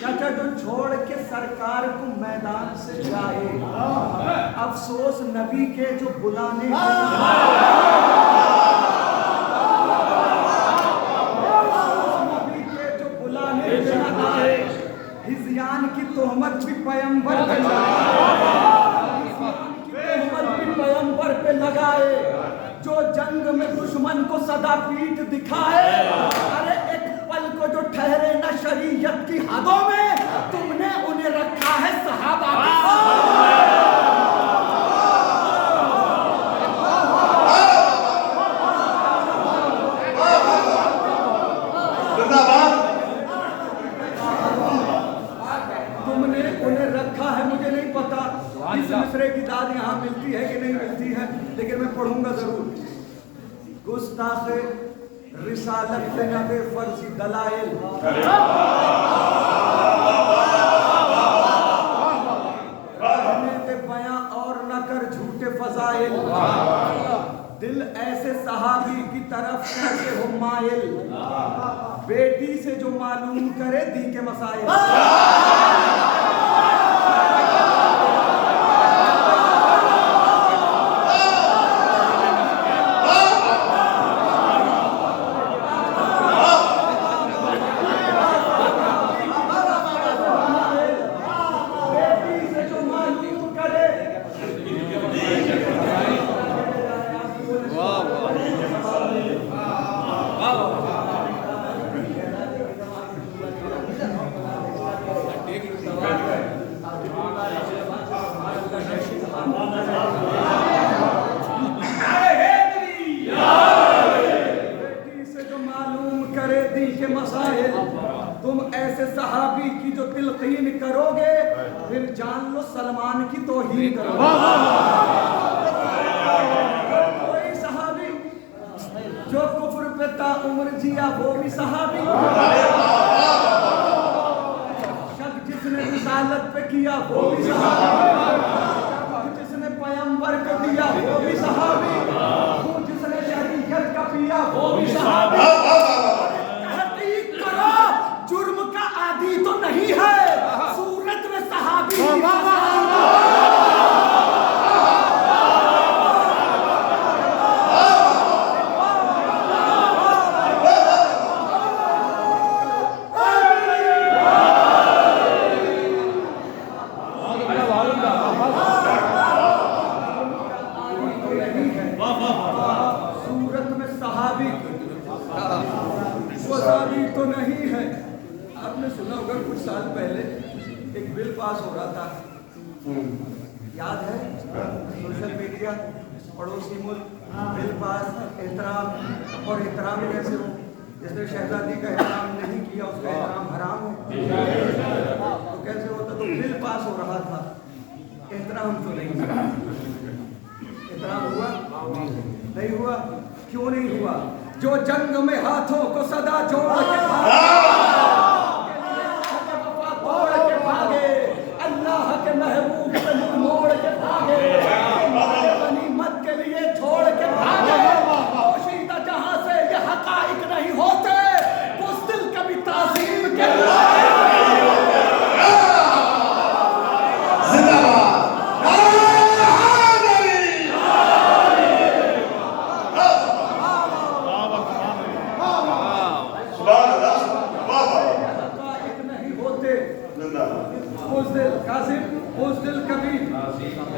चाचा जो छोड़ के सरकार को मैदान से जाए, अफसोस नबी के जो बुलाने हिज़यान की तोहमत भी पैगंबर पे लगाए, जो जंग में दुश्मन को सदा पीठ दिखाए। अरे एक पल को जो ठहरे न शरीयत की हदों में, तुमने उन्हें रखा है सहाबा के मिसरे की दाद यहाँ मिलती है कि नहीं मिलती है, लेकिन मैं पढ़ूंगा जरूर। गुस्ताखे रिसालत पे न दे फर्जी दलाइल, रहने दे बयां और न कर झूठे फजाइल। दिल ऐसे सहाबी की तरफ कैसे हो माइल, बेटी से जो मालूम करे दी के मसाइल। तुम ऐसे सहाबी की जो तिलकीन करोगे, फिर जान लो सलमान की तौहीन करोगे। कोई सहाबी जो कुफ्र पे ताउम्र जिया वो भी सहाबी, शक जिसने रिसालत पे किया वो भी सहाबी, जिसने पैगंबर को दिया वो भी सहाबी, जिसने शरीयत का पिया वो भी सहाबी। जुर्म का आदि तो नहीं है, सूरत में सहाबी सूरत में सहाबी तो नहीं है। आपने सुना होगा कुछ साल पहले एक बिल पास हो रहा था, याद है? सोशल मीडिया, पड़ोसी मुल्क बिलपास एहतराम, और एहतराम कैसे हो? जिसने शहजादी का एहतराम नहीं किया उसका एहतराम हराम है। तो कैसे होता? तो बिल पास हो रहा था, एहतराम तो नहीं हुआ। एहतराम हुआ नहीं हुआ? क्यों नहीं हुआ? जो जंग में हाथों को सदा जोड़ के भागे, अल्लाह के महबूब से मुंह मोड़ के भागे, गनीमत के लिए छोड़ के भागे, पोशीदा जहां से ये हकाइक नहीं होते, उस दिल कभी ताज़ीम के बुज़दिल कभी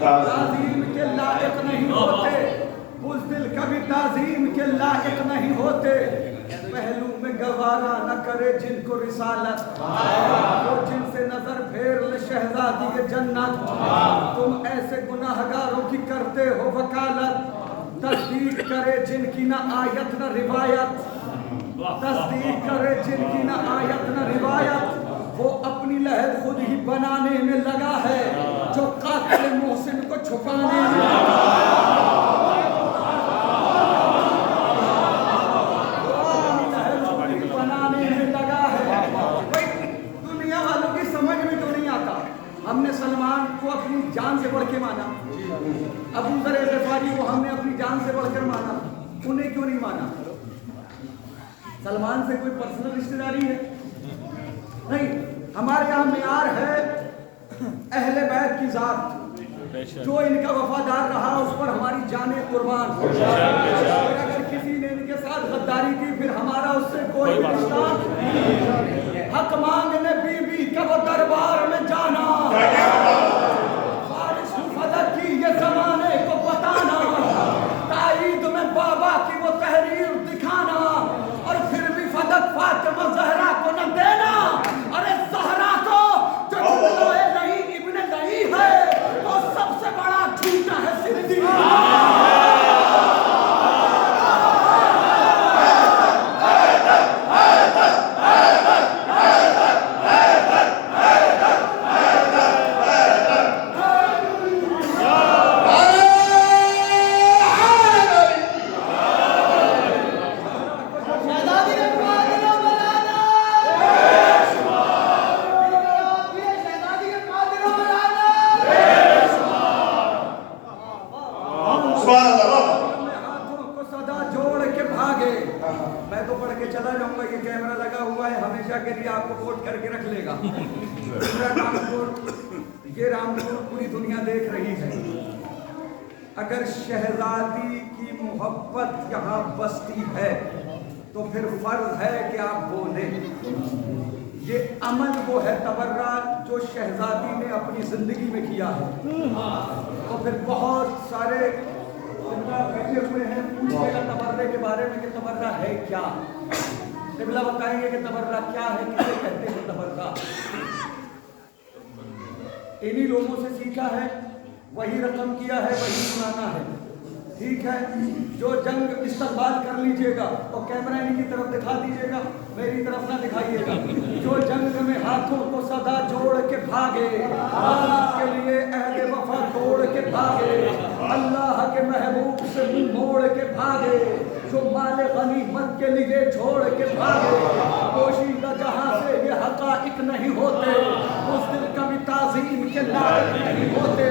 ताज़ीम के लायक नहीं होते, बुज़दिल कभी ताज़ीम के लायक नहीं होते। पहलू में गवारा न करे जिनको रिसालत, वो जिनसे नजर फेर ले शहजादी के जन्नत। तुम ऐसे गुनाहगारों की करते हो वकालत, तस्दीक करे जिनकी न आयत न रिवायत, तस्दीक करे जिनकी न आयत न रिवायत। वो अपनी लहर खुद ही बनाने में लगा है, जो कातिल मोहसिन को छुपाने में बनाने में लगा है। भाई दुनिया वालों की समझ में तो नहीं आता। हमने सलमान को अपनी जान से बढ़ के माना, अबू ज़र ग़िफ़ारी को हमने अपनी जान से बढ़कर माना, उन्हें क्यों नहीं माना? सलमान से कोई पर्सनल रिश्तेदारी है? नहीं। हमारे यहाँ मियार है अहले बैत की जात, जो इनका वफादार रहा उस पर हमारी जाने कुर्बान। अगर किसी ने इनके साथ गद्दारी की फिर हमारा उससे कोई रिश्ता। हक मांगने बीबी का वो दरबार में जाना, फारिस फदक की ये जमाने को बताना, ताईद में बाबा की वो तहरीर दिखाना, और फिर भी फदक फातिमा ज़हरा को न देना। अरे ज़हरा को जो जुमलाए नहीं इब्ने नहीं है, वो सबसे बड़ा झूठा है सिद्दीक़। मैं तो पढ़ के चला जाऊंगा, ये कैमरा लगा हुआ है, हमेशा के लिए आपको कोट करके रख लेगा। ये रामपुर पूरी दुनिया देख रही है। अगर शहजादी की मोहब्बत यहाँ बसती है तो फिर फर्ज है कि आप बोले। ये अमल वो है तबर्रा जो शहजादी ने अपनी जिंदगी में किया है। तो फिर बहुत सारे बैठे हुए हैं, पूछेगा तबर्रे के बारे में कि तबर्रा है क्या। क़िबला बताएंगे कि तबर्रा क्या है, किसे कहते हैं तबर्रा। इन्हीं लोगों से सीखा है, वही रकम किया है, वही सुनाना है। ठीक है, जो जंग इस्तेमाल कर लीजिएगा और कैमरा इनकी तरफ दिखा दीजिएगा, मेरी तरफ ना दिखाइएगा। जो जंग में हाथों को सदा जोड़ के भागे, के लिए अहद वफा तोड़ के भागे, अल्लाह के महबूब से मुंह मोड़ के भागे, जो माल गनीमत के लिए छोड़ के भागे, पोशीदा जहां से ये हकाइक नहीं होते, उस दिल कभी ताज़ीम के लायक नहीं होते।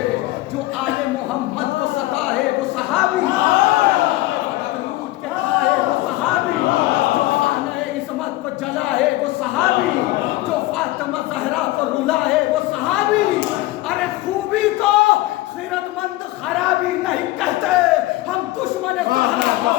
जो आले मोहम्मद को सता है वो सहाबी, लूट के खाए वो सहाबी, जो खाने इस्मत को जला है वो सहाबी, जो फातिमा ज़हरा को रुला है वो सहाबी। अरे खूबी को खैरतमंद खराबी नहीं कहते, हम दुश्मन ज़हरा को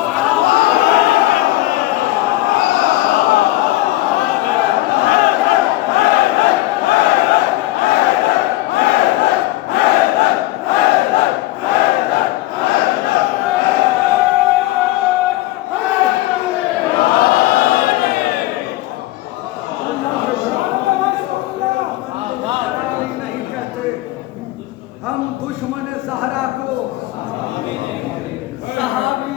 हम दुश्मन ज़हरा को सहाबी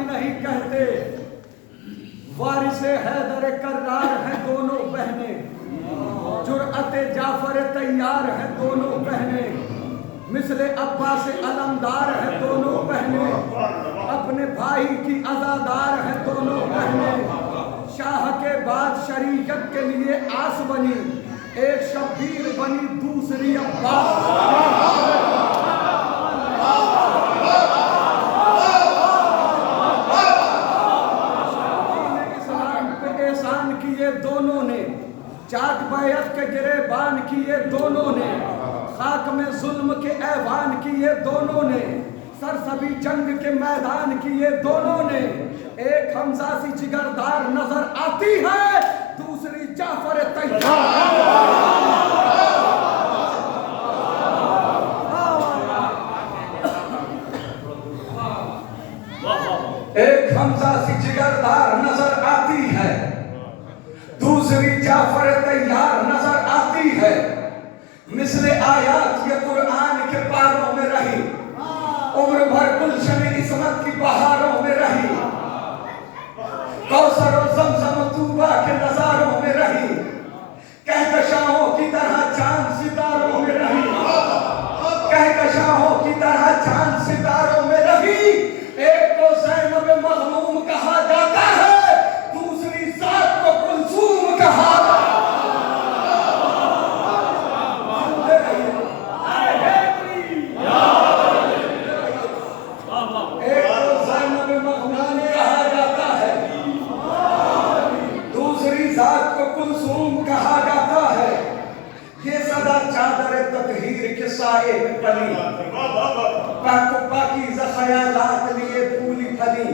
جعفر تیار ہیں دونوں بہنیں، مثل عباس علمدار ہیں دونوں بہنیں، اپنے بھائی کی عزادار ہیں دونوں بہنیں، شاہ کے بعد شریعت کے لیے آس بنی، ایک شبیر بنی دوسری عباس۔ اسلام پہ احسان کیے دونوں نے، چاک بیعت کے گریبان کیے دونوں نے، خاک میں ظلم کے ایوان کیے دونوں نے، سرسبی جنگ کے میدان کیے دونوں نے، ایک حمزہ سی جگردار نظر آتی ہے، دوسری جعفر تیار۔ ایک حمزہ سی جگردار نظر آتی ہے، دوسری جعفر تیار نظر آتی ہے، مثل آیات یہ قرآن کے پاروں میں رہی، عمر بھر گلشن عصمت کی بہاروں میں رہی، کوثر و زمزم و طوبہ کے نظاروں میں رہی، کہکشاؤں کی طرح چاند ستاروں میں رہی، کہکشاؤں کی طرح چاند ستاروں میں رہی، ایک کو زینب مغموم کہا جاتا ہے، دوسری ذات کو کلثوم کہا جاتا ہے۔ کہا جاتا ہے، یہ صدا چادر تطہیر کے سائے میں پلی، پاک و پاکیزہ خیالات لیے پھولی پھلی،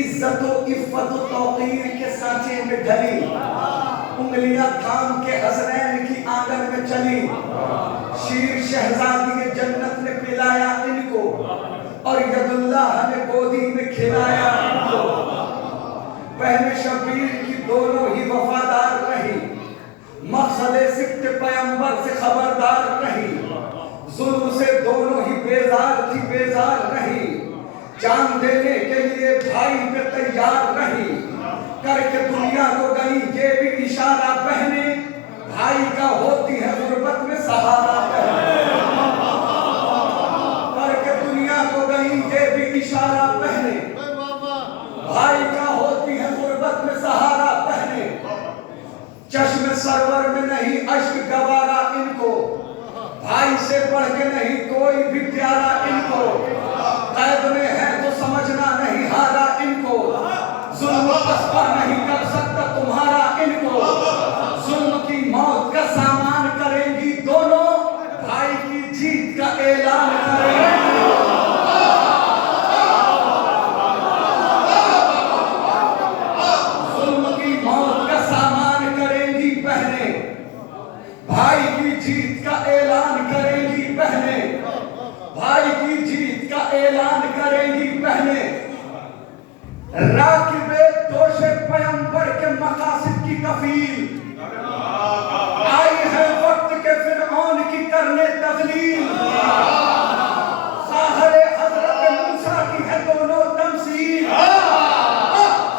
عزت و عفت و توقیر کے سانچے میں ڈھلی، انگلیاں تھام کے حسنین کی آنگن میں چلی، شیر شہزادی جنت نے پلایا ان کو، اور ید اللہ نے گودی میں کھلایا ان کو، بہن شبیر کی دونوں ہی وفادار رہی، مقصد سکت پیمبر سے خبردار رہی، ظلم سے دونوں ہی بیزار تھی بیزار رہی، جان دینے کے لیے بھائی پہ تیار رہی، کر کے دنیا کو گئی یہ بھی اشارہ بہنیں، بھائی کا ہوتی ہے غربت میں سہارا بہنیں، کر کے دنیا کو گئی یہ بھی اشارہ بہنیں، بھائی کا ہوتی ہے غربت میں سہارا بہنیں، چشم سرور میں نہیں اشک گوارا ان کو، بھائی سے بڑھ کے نہیں کوئی بھی پیارا ان کو، قید میں ہے تو سمجھنا نہیں ہارا ان کو، ظلم پسپا نہیں کر سکتا تمہارا ان کو، ظلم کی موت کا سامان کریں گی دونوں، بھائی کی جیت کا اعلان کریں گی، بھائی کی جیت کا اعلان کریں گی بہنیں، بھائی کی جیت کا اعلان کریں گی بہنیں، راکب دوش پیمبر کے مقاصد کی کفیل، آئی ہے وقت کے فرعون کی کرنے تذلیل، خواہر حضرت موسیٰ کی ہے دونوں تمثیل،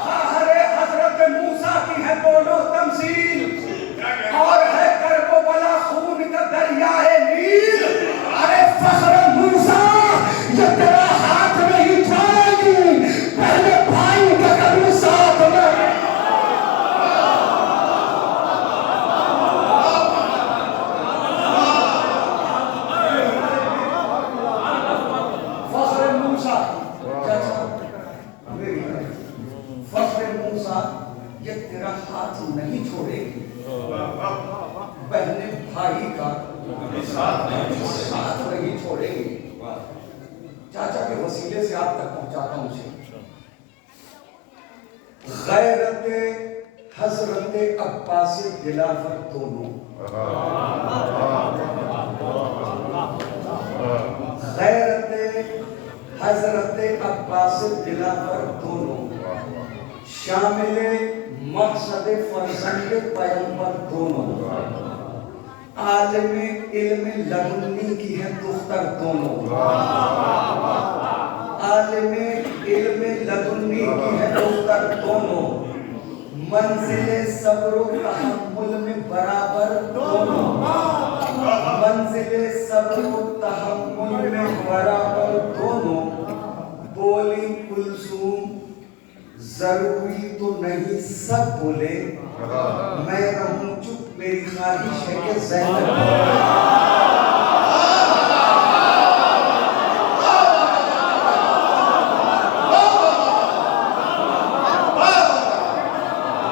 خواہر حضرت موسیٰ کی ہے دونوں تمثیل، اور ہے کرب و بلا خون کا دریائے نیل، ارے فخر موسیٰ یہ تیرا ہاتھ نہیں جائے گی، پہلے بھائی کا قدم ساتھ میں، فخر موسیٰ فخر موسیٰ یہ تیرا ہاتھ نہیں چھوڑے گی، بہنیں بھائی کا ساتھ نہیں چھوڑے گی، چاچا کے وسیلے سے آپ تک پہنچاتا ہوں اسے، غیرت حضرت عباس دلاور دونوں، غیرت حضرت عباس دلاور دونوں، شامل مقصد فرزند پیغمبر دونوں، عالم علم لدنی کی ہے دختر دونوں، عالم علم لدنی کی ہے دختر دونوں، منزل صبر و تحمل میں برابر دونوں، ख्वाहिश है कि ज़ैनब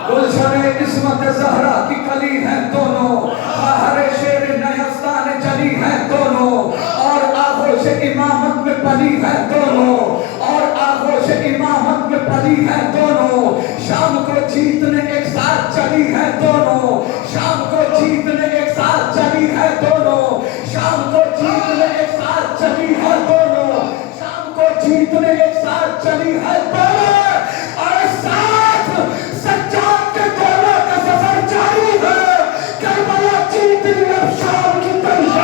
गुलशन इस्मत ज़हरा की कली हैं दोनों, बाहर शेर नयस्तान चली हैं दोनों, और आगोश इमामत में पली हैं दोनों, और आगोश इमामत में पली हैं दोनों। शाम को जीतने एक साथ चली हैं दोनों, शाम को जीतने एक साथ चली हैं दोनों, शाम को जीतने एक साथ चली हैं दोनों, शाम को जीतने एक साथ चली हैं दोनों। और साथ सज्जाद के दोनों का सफर जारी है, करबला जीत ली अब शाम की तैयारी।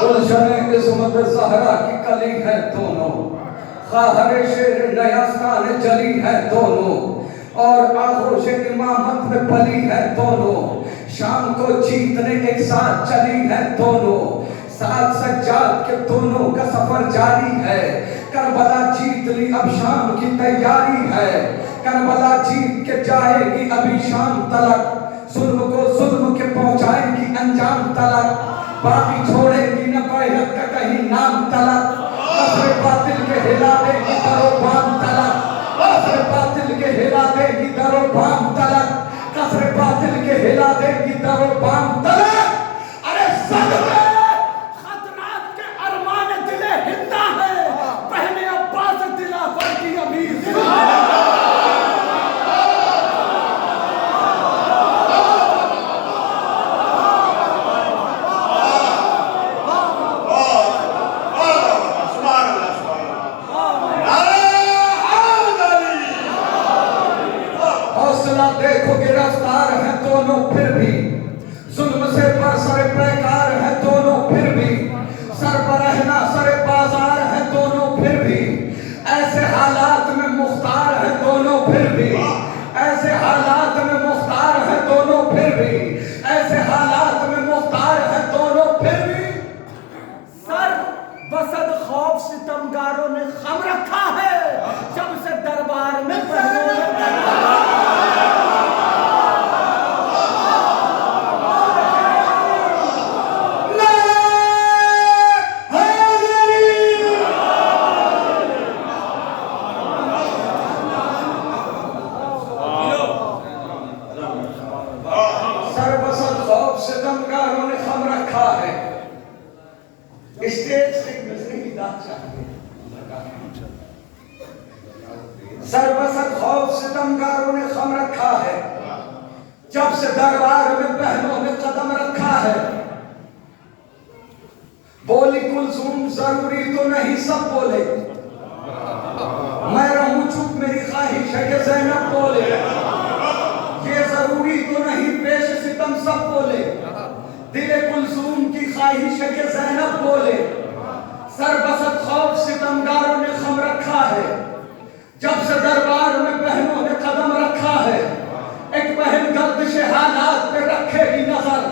गुलशन इस्मत ज़हरा की कली है दोनों, खाहर शेर नयस्तान चली है दोनों, और आगोश इमामत में पली है दोनों। शाम को जीतने एक साथ चली है दोनों, साथ सज्जाद के दोनों का सफर जारी है। करबला जीत ली अब शाम की तैयारी है, करबला जीत के जाएगी अभी शाम तलक, जुल्म को जुल्म के पहुंचाएगी अंजाम तलक, बाकी छोड़ेगी न बैरक का कहीं नाम तलक, कसरे बातिल के हिला देगी दरो बाम तलक, कसरे बातिल के हिला देगी दरो बाम तलक, कसरे बातिल के हिला देगी दरो बाम तलक। अरे सदमे खतरात के अरमान दिले हिंदा है, पहले अब्बास दिलावर की अमीर जिंदा है। देखो गिरफ्तार हैं दोनों फिर भी, जुल्म से बरसरे पैकार हैं दोनों फिर भी, सरबराहना सरे बाजार हैं दोनों फिर भी, ऐसे हालात में मुख्तार हैं दोनों फिर भी, ऐसे हालात में मुख्तार हैं दोनों फिर भी, ऐसे हालात में मुख्तार हैं दोनों फिर भी। सर बसद खौफ सितमगारों ने खम रखा है, जब से दरबार में बहनों ने सरबसत खौफ सितमगारों ने खम रखा है, जब से दरबार में बहनों ने कदम रखा है। बोली कुलसूम जरूरी तो नहीं सब बोले, मैं रहूं चुप मेरी ख्वाहिश है कि ज़ैनब बोले, ये जरूरी तो नहीं पेश सितम सब बोले, दिले कुलसूम की ख्वाहिश है कि ज़ैनब बोले। सरबसत खौफ सितमगारों ने खम रखा है, जब से दरबार में बहनों ने कदम रखा है। एक बहन गर्दिश हालात पे रखेगी नजर,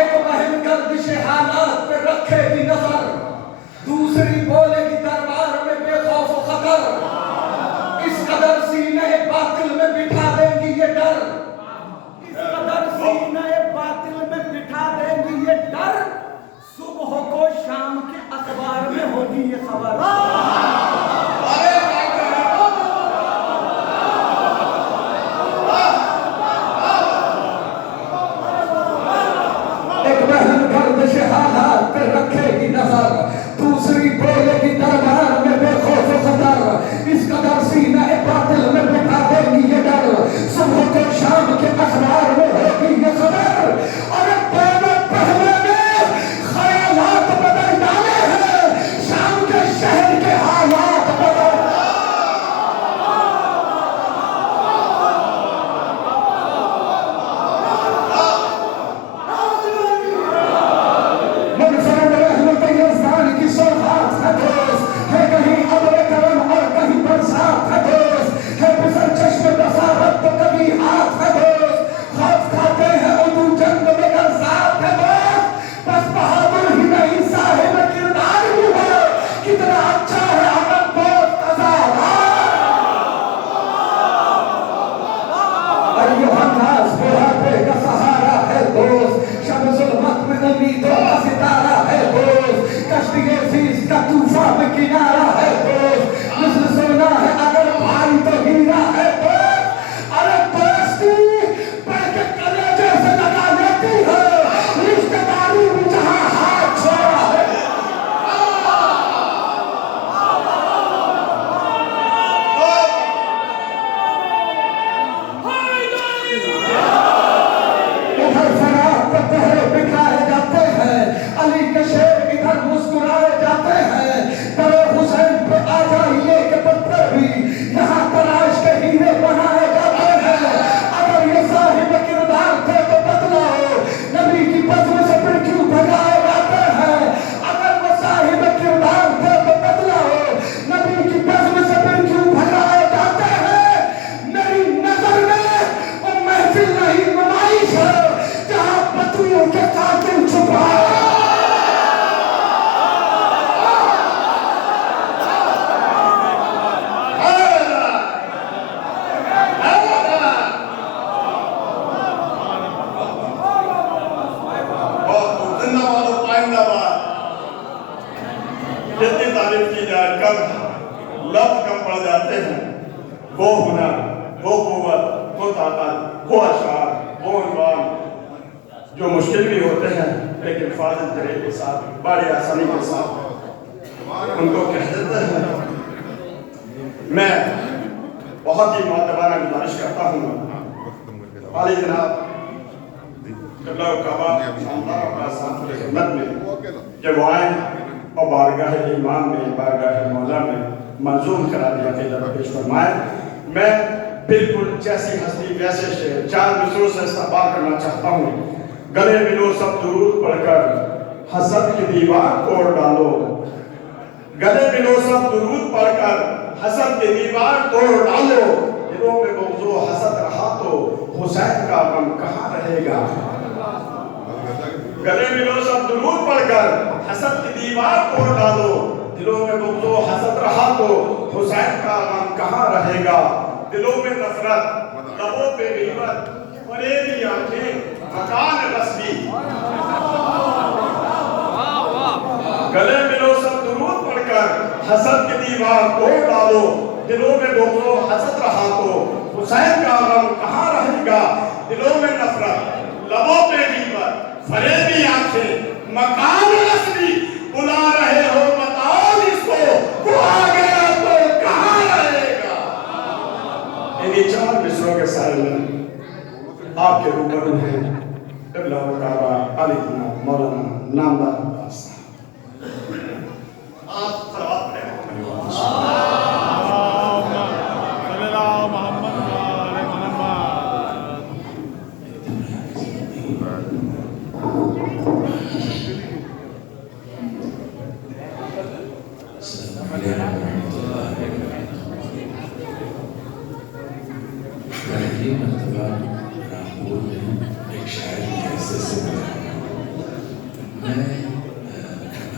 एक बहन गर्दिश हालात पे रखेगी नजर, दूसरी बोलेगी दरबार में बेखौफ खतर, इस कदर सीने बातिल में बिठा देंगी ये डर, इस कदर सीने बातिल में बिठा देंगी ये डर, सुबह को शाम के अखबार में होगी ये खबर। एक बहन गर्दिश हालात पे रखेगी नजर, दूसरी बोलेगी दरबार में बेखौफ खतर, इस कदर सीना बातिल में बिठा देंगी ये डर, सुबह को शाम के अखबार में होगी ये खबर। और दोनों पहले ने ख्यालात बदल डाले हैं, शाम के शहर के अजीज का तूफान में किनारा है दोस्त, मिस्र सोना है अगर भाई तो हीरा है दोस्त। अरे दोस्ती बढ़ के कलेजे से लगा लेती है, रिश्तेदारी भी जहां हाथ छोड़ा है। इधर फराग के पहरे बिठाए जाते हैं, अली के शेर इधर मुस्कुराए जाते हैं। दरे हुसैन पे आ जाइए के पत्थर भी यहाँ तलाश के हीरे बनाए जाते हैं। अगर ये साहिब किरदार थे तो बदलाओ, नबी की बज़्म से फिर क्यों भगाए जाते हैं। अगर वो साहिब किरदार थे तो बदलाओ, नबी की बज़्म से फिर क्यों भगाए जाते हैं। मेरी नजर में वो महफिल नहीं नुमाइश है जहाँ बतुओं के कातिल छुपाए। जितनी तारीफ की जाए कम, लफ्ज कम पड़ जाते हैं। वो हुनर, वो कुव्वत, वो ताकत, वो अशार, वो उन्वान जो मुश्किल भी होते हैं लेकिन फाजिल तरीके के साथ, बड़ी आसानी के साथ उनको कह देते हैं। मैं बहुत ही मुअद्दबाना गुजारिश करता हूँ वाली जनाब क़िबला काबा शानदार और आसान की खिदमत में जब आए और बारगाह इमाम में, बारगाह मौला में मंजूम करा दिया कि जब पेश फरमाए। मैं बिल्कुल जैसी हस्ती वैसे शेर चार मिसरों से इस्तेमाल करना चाहता हूँ। गले मिलो सब दुरूद पढ़कर हसद की दीवार तोड़ डालो, गले मिलो सब दुरूद पढ़कर हसद की दीवार तोड़ डालो। दिलों में बुग़्ज़ो हसद रहा तो हुसैन का गम कहाँ रहेगा। गले मिलो सब दुरूद पढ़कर हसद की दीवार तोड़ डालो, दिलों में बुग़्ज़ो हसद रहा तो हुसैन का गम कहाँ रहेगा। दिलों में नफरत, लबों पे ग़ीबत, फरेबी आंखें, मकान रस्मी। गले मिलो सब दुरूद पढ़कर हसद की दीवार तोड़ डालो, दिलों में बुग़्ज़ो हसद रहा तो हुसैन का गम कहाँ रहेगा। दिलों में नफरत, लबों पे ग़ीबत, फरेबी आंखें, मकान रस्मी। बुला रहे हो बताओ जिसको, वो आ गया तो कहाँ रहेगा। इन्हीं चार मिसरों के साइलेंट आपके रूबरू हैं क़िबला काबा अली जनाब मौलाना नामदार अब्बास साहब। आप सलावत पढ़ें। पहली मरतबा रामपुर में एक शायर की हैसियत से मैं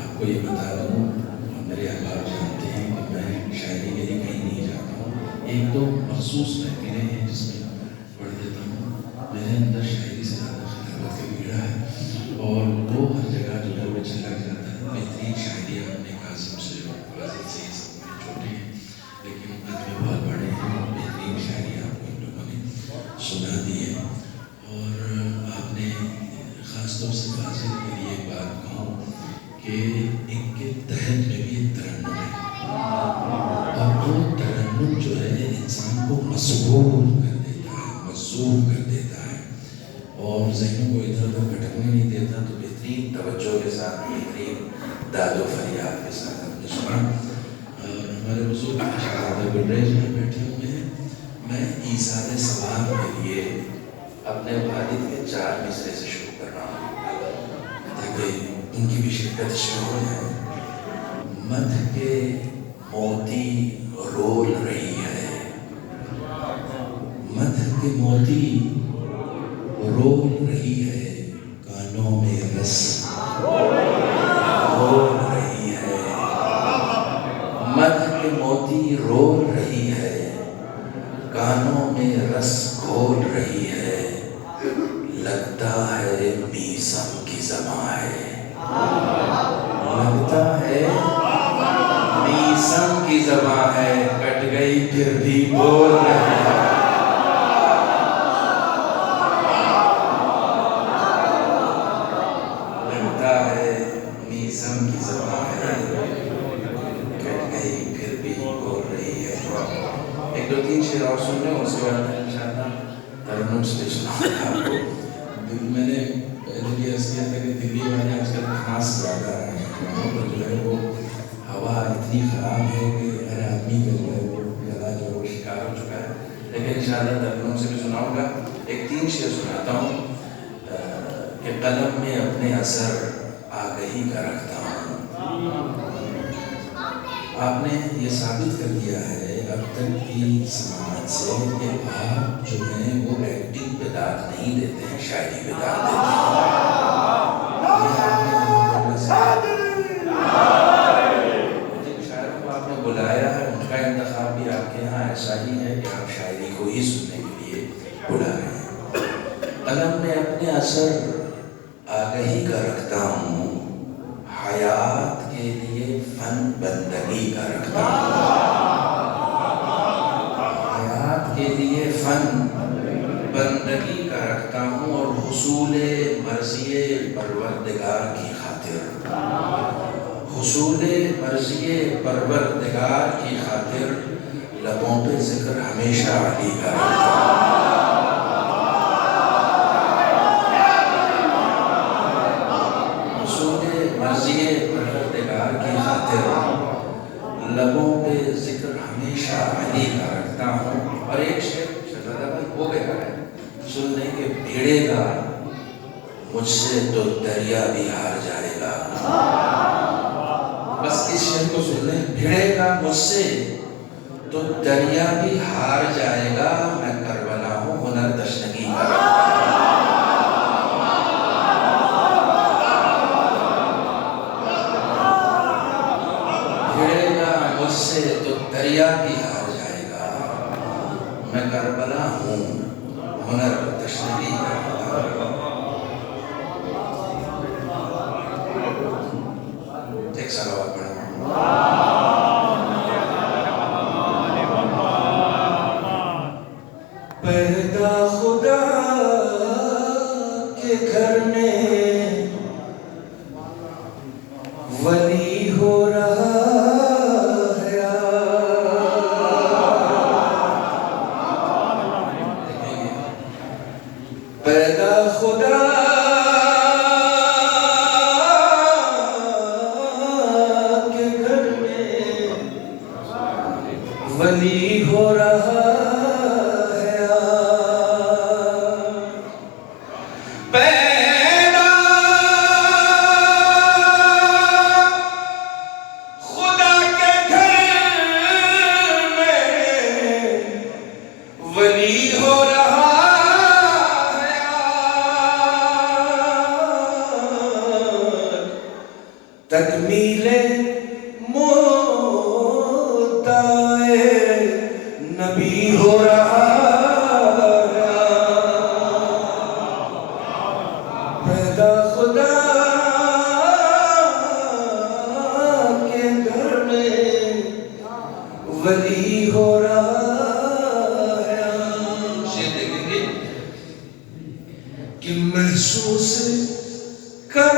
आपको ये बता दूँ, मेरे अहबाब जानते हैं कि मैं शायरी के लिए कहीं नहीं जाता हूँ। एक तो मखसूस महफिलें हैं जिसमें पढ़ देता हूँ। मेरे अंदर शायरी से ज़्यादा खिलाफत का कीड़ा है और वो हर जगह जो है वो चला जाता है। बेहतरीन शायरी अपने कासिम से और वाजिद से ये सब छोटे हैं लेकिन इनमें बहुत बड़े हैं। बेहतरीन शायरी आपको इन लोगों ने सुना दी है और आपने ख़ासतौर से वाजिद के लिए एक बात कहूँ कि इनके तहत में भी एक तरन्नुम है और वो तरन्नुम जो है इंसान को मसबूर कर देता है, मज़बूर कर देता है और ज़हनों को इधर उधर भटकने नहीं देता। तो बेहतरीन तवज्जो के साथ, बेहतरीन दादो फरियाद के साथ आपने सुना। और हमारे बुज़ुर्ग शहज़ादा गुलरेज़ में बैठे हुए हैं। मैं ईसारे सवाल के लिए अपने वालिद के चार मिसरे से शुरू कर रहा हूँ ताकि उनकी भी शिरकत शुरू हो जाए। मध के मोती रोल रही है, मध के मोती रोल रही है, कानों में रस रोल रही है। मध के मोती रोल रही है, कानों में रस घोल रही है। लगता है मीसम की ज़बां है, लगता है बोल रहे हैं। लगता है मीज़म की ज़बान है, कट गई फिर भी बोल रही है। एक दो तीन शेर और सुन लें, उसके बाद इंशाअल्लाह तरन्नुम से सुनाऊंगा आपको। मैंने पहले भी ऐसे किया था कि दिल्ली वाले आजकल खास ज़्यादा हैं, वहाँ पर जो है वो हवा इतनी ख़राब है कि हर आदमी का जो है वो गला जो है वो शिकार हो चुका है। लेकिन इंशाअल्लाह तरन्नुम से भी सुनाऊंगा। एक तीन शेर सुनाता हूँ कि कलम में अपने असर आगही का रखता हूँ। आपने ये साबित कर दिया है अब तक की समाज से कि आप जो हैं वो एक्टिंग पे दाद नहीं देते हैं, शायरी पे दाद देते हैं। जिन शायरों को आपने बुलाया है उनका इंतखाब भी आपके यहाँ ऐसा ही है कि आप शायरी को ही सुनने के लिए बुला रहे हैं। कलम में अपने असर आगही का रखता हूँ, हयात के लिए फन बंदगी का रखता हूँ। हयात के लिए फन बंदगी का रखता हूँ और हुसूले मर्ज़िए परवरदिगार की खातिर, हुसूले मर्ज़िए परवरदिगार की खातिर लबों पे जिक्र हमेशा अली का रखता हूँ। हुसूले मर्ज़िए परवरदिगार की खातिर लबों पे जिक्र हमेशा अली का रखता हूँ। और एक शेर शहजादा भाई हो गया है, सुनने के भिड़ेगा मुझसे तो दरिया भी हार जाएगा। बस इस शेर को सुन ले, भिड़ेगा मुझसे तो दरिया भी हार जाएगा, मैं करबला हूँ हुनर तशनगी का रखता हूँ। भिड़ेगा मुझसे तो दरिया भी हार जाएगा, मैं करबला हूँ हुनर तशनगी का रखता हूँ। एक सलावत पढ़ो। पैदा खुदा के घर में वली हो रहा है। पैदा खुदा के घर में वली हो रहा है। पैदा खुदा के घर में वली हो रहा है। तकमीले मोताए नबी हो रहा है। पैदा खुदा के घर में वली हो रहा है। शेर देखेंगे कि महसूस कर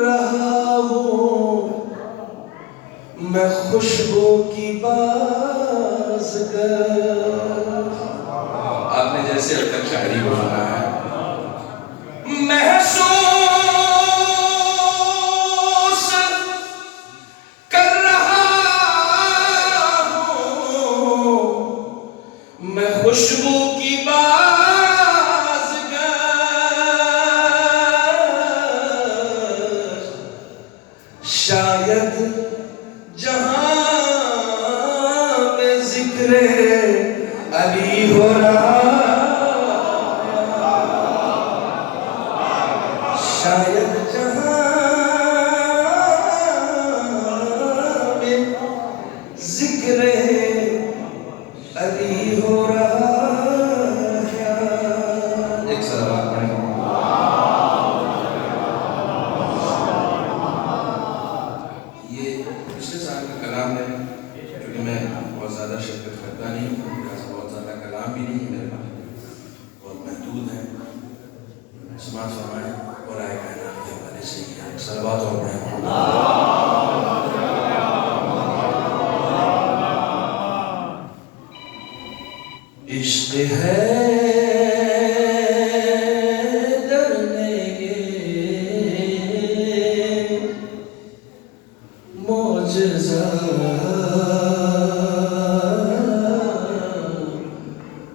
रहा हूँ मैं खुशबू की बाज़गर। आपने जैसे अब तक शायरी को सुना है, महसूस कर रहा हूँ मैं खुशबू की बाज़गर। शायद जहां में जिक्र अली हो रहा, शायद जहां में जिक्र अली हो रहा है। एक सलावत पढ़ें। ये पिछले साल का कलाम है, क्योंकि मैं बहुत بہت زیادہ شرکت کرتا نہیں ہوں، لہٰذا بہت زیادہ کلام بھی نہیں ہے میرے پاس، بہت محدود ہیں. سماعت فرمائیں اور آئے کائنات کے حوالے سے ہی صلوات اور پڑھیں محمد. عشق ہے درنے معجزہ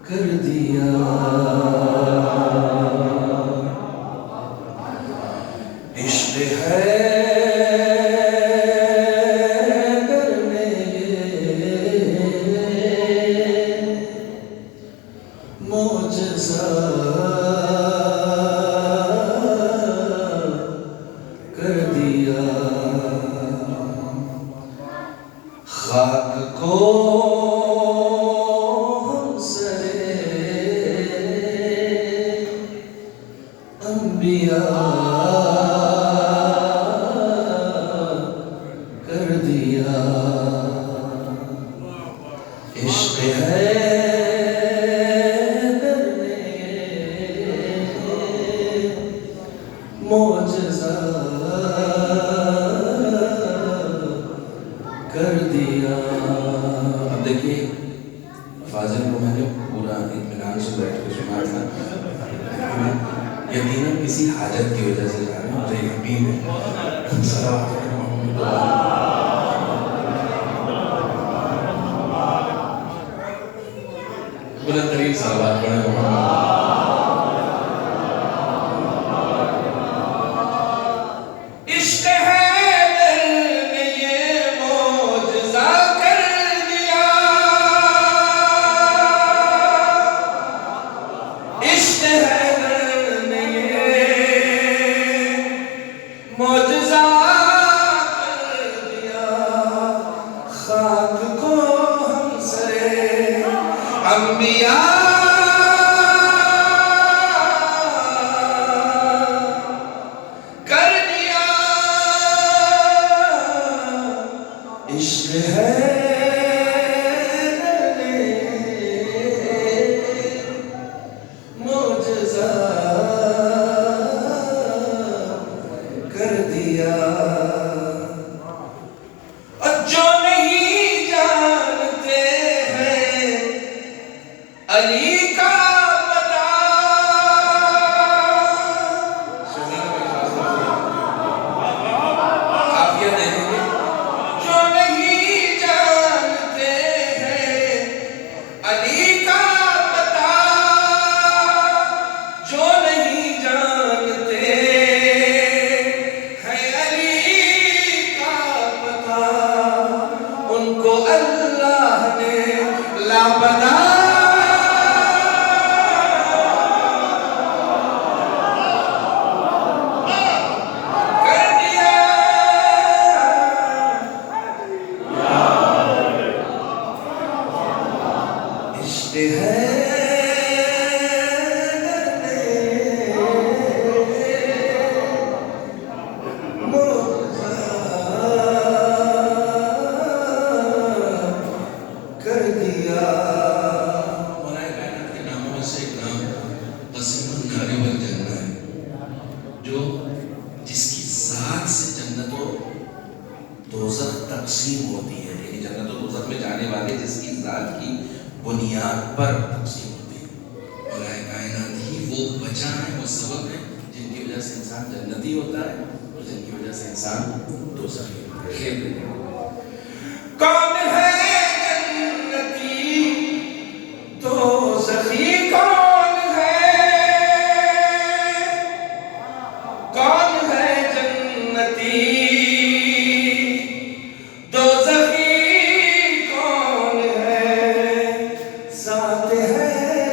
کر دیا. عشق ہے درنے معجزہ کر دیا. خاک کو ہم سرے انبیاء کر دیا. عشق ہے معجزہ کر دیا. اب دیکھیے فاضل کو میں نے پورا اطمینان سے بیٹھ کے سنا تھا، یقیناً کسی حاجت کی وجہ سے جا رہے ہیں، مجھے یقین ہے. صلوات بلند ترین صلوات پڑھیں محمد. عشق ہے دل نے یہ معجزہ کر دیا. عشق ہے دل نے یہ معجزہ کر دیا. خاک کو ہم سرے انبیاء کر دیا. عشق ہے معجزہ کر دیا. جو نہیں جانتے ہیں علی کا پتہ، قافیہ دیکھیں گے. جو نہیں جانتے ہیں علی کا پتہ، جو نہیں جانتے ہیں علی کا پتہ، ان کو اللہ نے لاپتہ کر دیا. عشق ہے کر دیا. مولا کائنات کے ناموں میں سے ایک نام قسم النار والجنہ ہے، جو جس کی ذات سے جنت و دوزخ تقسیم ہوتی ہے، یعنی جنت و دوزخ میں جانے والے جس کی ذات کی بنیاد پر تقسیم ہوتی ہے. مولا کائنات ہی وہ وجہ ہے، وہ سبب ہے جن کی وجہ سے انسان جنتی ہوتا ہے اور جن کی وجہ سے انسان دوزخی ہوتا ہے. کون ہے جنتی دوزخی کون ہے؟ کون ہے جنتی دوزخی کون ہے؟ ذات ہے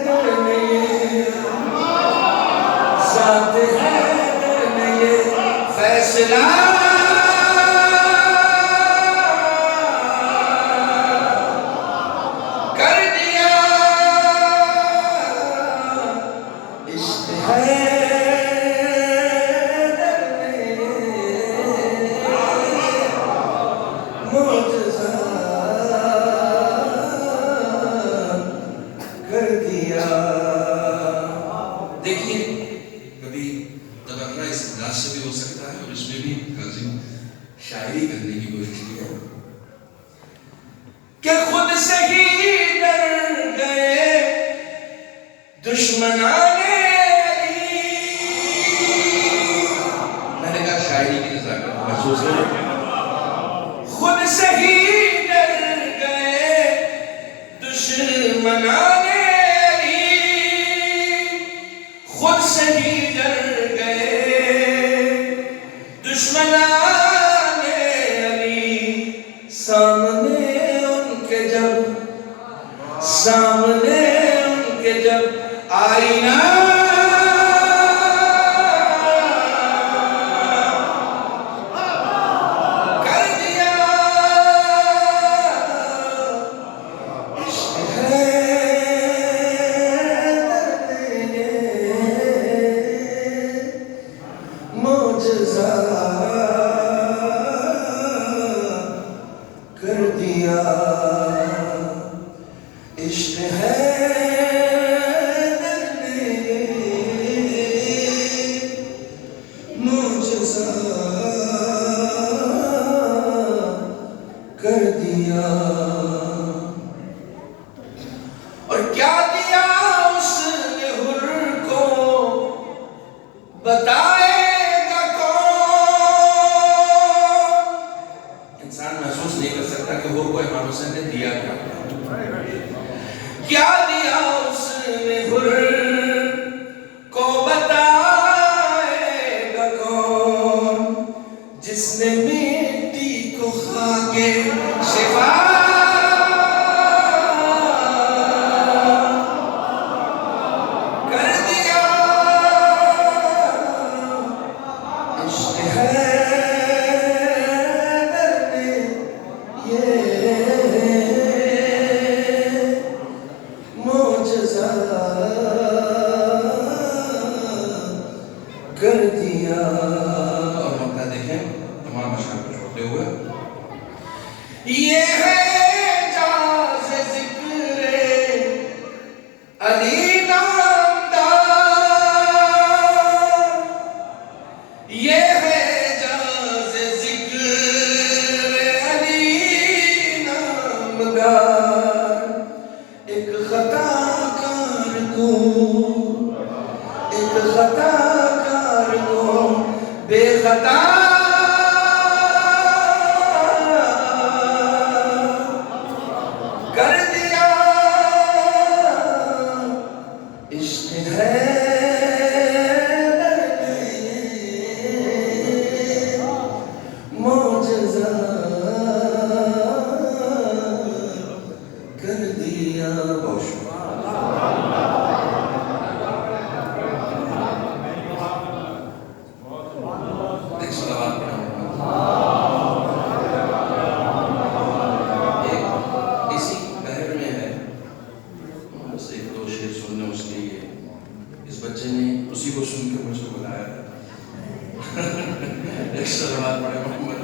در میں یہ، ذات ہے در میں یہ فیصلہ لکھی ہے کہ خود سے ہی ڈر گئے دشمنان علی. میں نے کہا شاعری کی نزاکت محسوس کریں. خود سے ہی ڈر گئے دشمنان علی. خود سے ہی ڈر گئے دشمنان علی. سامنے ان کے جب آئینہ کر دیا. عشق ہے معجزہ کر دیا. عشق ہے معجزہ کر دیا. اور کیا دیا اس نے حر کو بتائے گا کون. انسان محسوس نہیں کر سکتا کہ حر کو امام حسین نے دیا کیا. کیا دیا اس نے حر کو بتائے گا کون. جس نے مٹی کو خاک شفا کر دیا. عشق ہے معجزہ کر دیا. اور مقطع دیکھیں تمام اشعار کو چھوڑتے ہوئے. یہ ہے اعجاز ذکر علی نامدار. یہ ہے اعجاز ذکر علی نامدار. ایک خطا کار کو بے خطا کر دیا. عشق ہے معجزہ کر دیا. بہت شکریہ. ایک سلوات پڑھا. اسی بہر میں ہے بس ایک دو شعر سننے اس لیے. اس بچے نے اسی کو سن کے مجھ کو بلایا تھا. ایک سلوات پڑھا محمد.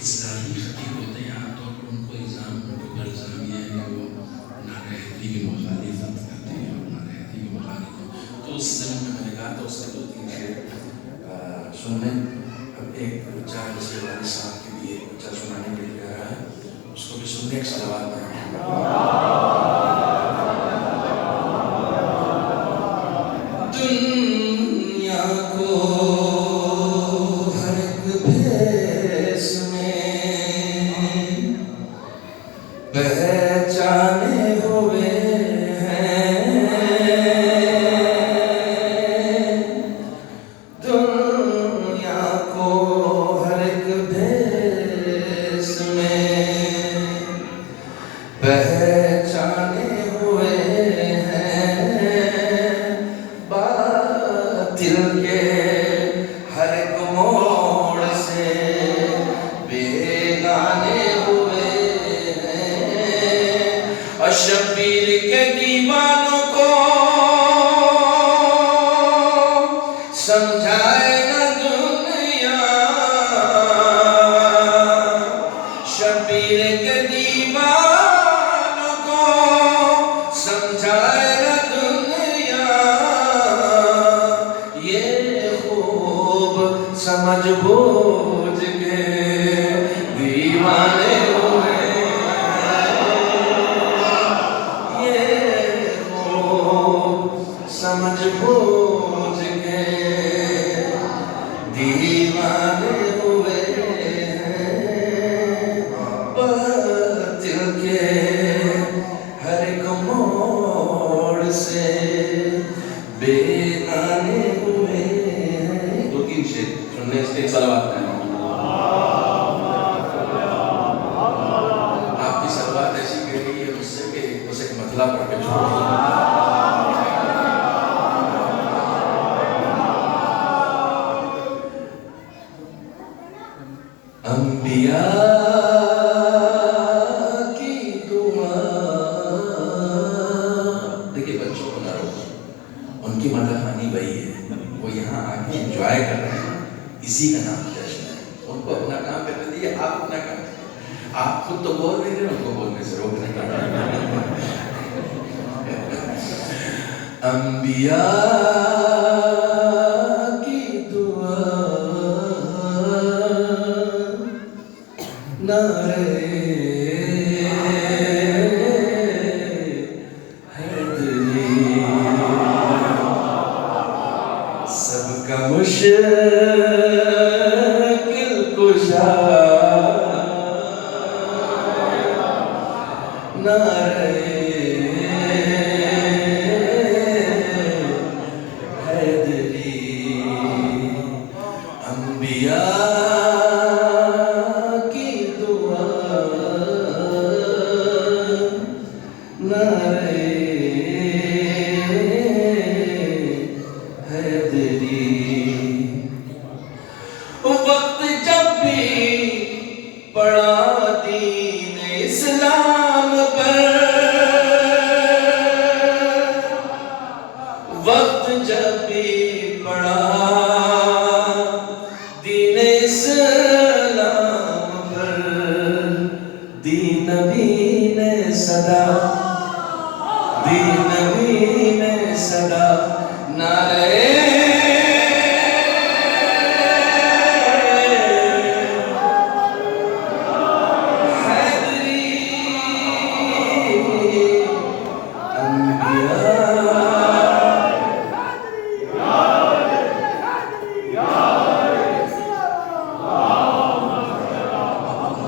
اسلامی خطیب ہوتے ہیں عام طور پر ان کو الزام یہ ہے کہ وہ نارہتی کی مخالفت کرتے ہیں اور نارہتی کی مخالفت. تو اس زمین میں نے کہا تھا اس کے 2-3 شعر سننے. اب ایک بچہ جس کے والد صاحب کے لیے بچہ سنانے کے لیے کہہ رہا ہے اس کو بھی سننے. ایک صلوات پڑھیں. دنیا کو ہر ایک بھیس میں پہچانے ہوئے ہیں. دنیا کو ہر ایک بھیس میں پہچانے ہوئے ہیں. समझ बूझ के दीवाने हुए हैं, बातिल के हर एक मोड़ से बेगाने हुए हैं। 2-3 शेर सुनने इसके सलावत है। आपकी सलावत ऐसी कह रही है मुझसे कि उसे एक मतला पढ़ के छोड़ दिया। अंबिया की दुआ, देखिए बच्चों को ना रोको, उनकी मददखानी वही है, वो यहाँ आके एंजॉय कर रहे हैं, इसी का नाम जश्न है। उनको अपना काम करने दिए, आप अपना काम करिए। आप खुद तो बोल नहीं रहे, उनको बोलने से रोक नहीं कर रहे। अंबिया सबका मुश्किल कुशा नारे हैदरी अंबिया की दुआ नारे वक्त जब भी पड़ा दीन इस्लाम पर, वक्त जब भी पड़ा दीन इस्लाम पर, दीन नबी ने सदा, दीन नबी ने सदा नारे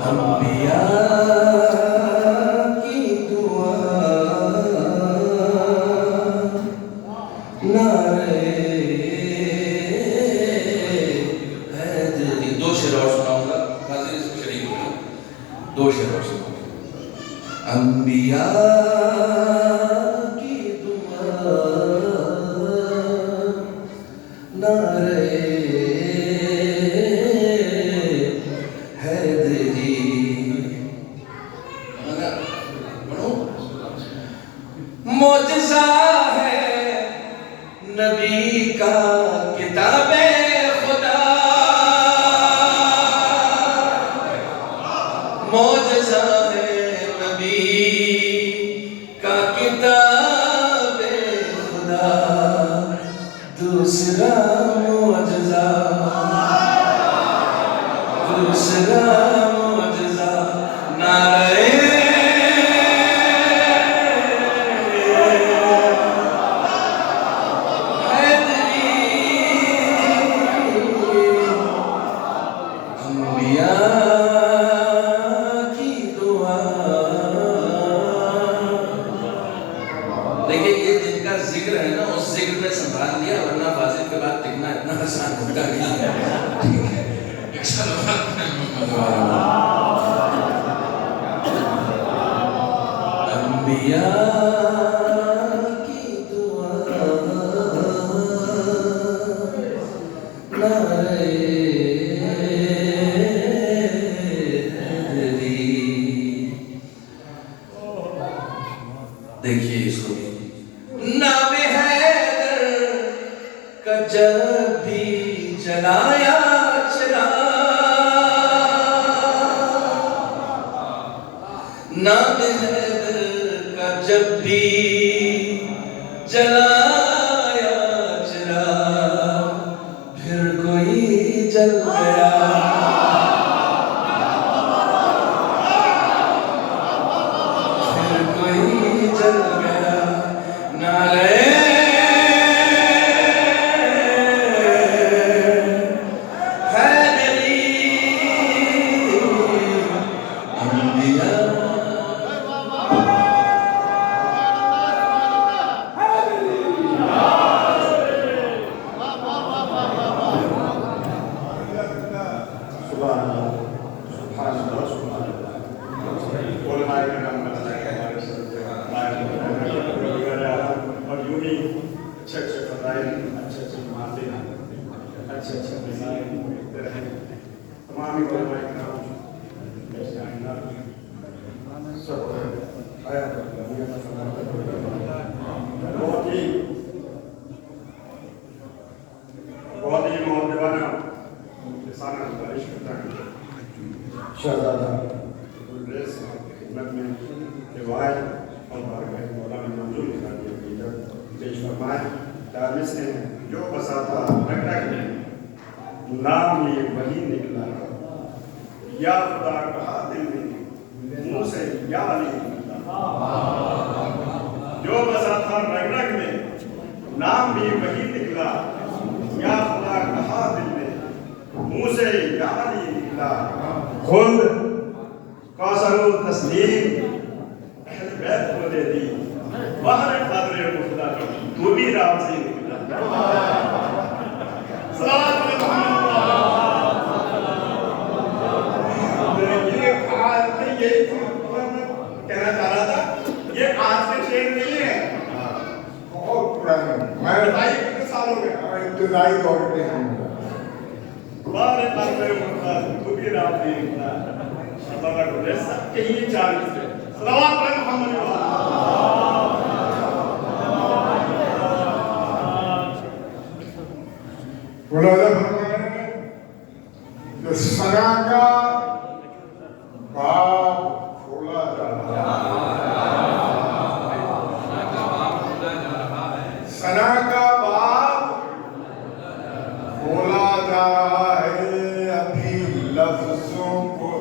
अंबिया की दुआ नारे हैदरी। 2 शेर और सुनाऊंगा, हाजिर इसमें शरीक होगा। 2 शेर और सुनाऊंगा। अंबिया की दुआ नारे मोजज़ा है नबी का किताबे खुदा, मोजज़ा है नबी का किताबे खुदा, दूसरा मोजज़ा, दूसरा मोजज़ा नारे देखिए ये जिनका जिक्र है ना, उस जिक्र में संभाल लिया, वरना फाजिल के बाद टिकना इतना आसान होता नहीं है। ठीक है, अंबिया की दुआ नारे हैदरी। देखिए इसको नाम हैदर का जब भी जलाया चला, नाम हैदर का जब भी जलाया चला, फिर कोई जल गया, फिर कोई जल गया नारे مسائل اچھے اچھے معافی اچھے اچھے مسائل دیتے رہیں تمام علماء کرام جیسے آئندہ سب حیات بہت ہی مؤدبانہ لسانہ گزارش کرتا ہے شہزادہ گلریز صاحب کی خدمت میں روایت اور بارگاہ مولانا منظور نظامی عقیدت پیش فرمائے دارمی سے جو بساتا رگ رگ میں نام یہ وہی نکلا یا خدا کہا دل میں منہ سے یا علی نکلا جو بساتا رگ رگ میں نام بھی وہی نکلا یا خدا کہا دل میں منہ سے یا علی نکلا خود کوثر التسلیم اہل بیت کو دے دی بہر قدر مفتا تو بھی راضی نکلا صلوات یہ کہنا چاہ رہا تھا یہ آج کے شعر نہیں ہے بہت پرانے میں بتائیے کتنے سالوں میں ابتدائی دور پہ ہم بہر قدر مفتا تو بھی راضی نکلا اللہ کو دے سب کے ہی چالیس سے صلوات پر محمد ملاحظہ فرمائیں کہ ثنا کا باب کھولا جا رہا ہے ثنا کا باب کھولا جا رہا ہے ابھی لفظوں کو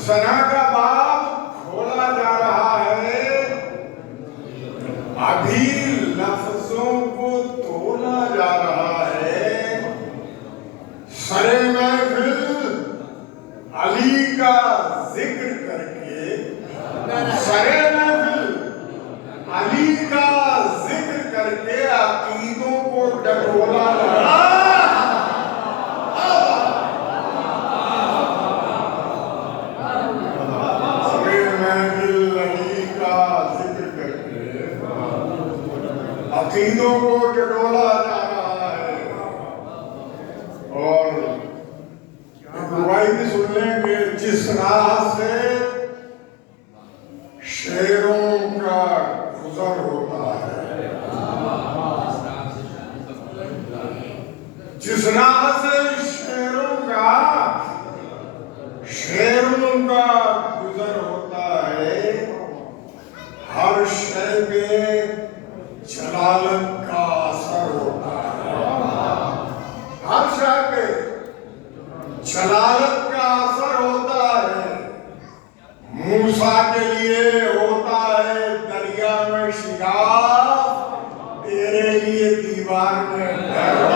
ثنا کا باب کھولا جا رہا ہے ابھی لفظوں کو تولا جا رہا ہے سر محفل علی کا ذکر کر کے سر محفل علی کا ذکر کر کے عقیدوں کو ڈٹولا جا رہا ہے عقیدوں کو ڈٹولا جا رہا ہے اور ایک روایت بھی سن لیں کہ جس راہ سے شیروں کا گزر ہوتا ہے جس راہ سے شیروں کا گزر ہوتا ہے ہر شے پہ جلالت کا اثر ہوتا ہے ہر شے پہ جلالت کا اثر ہوتا ہے موسیٰ کے لیے ہوتا ہے دریا میں شگاف تیرے لیے دیوار میں ڈر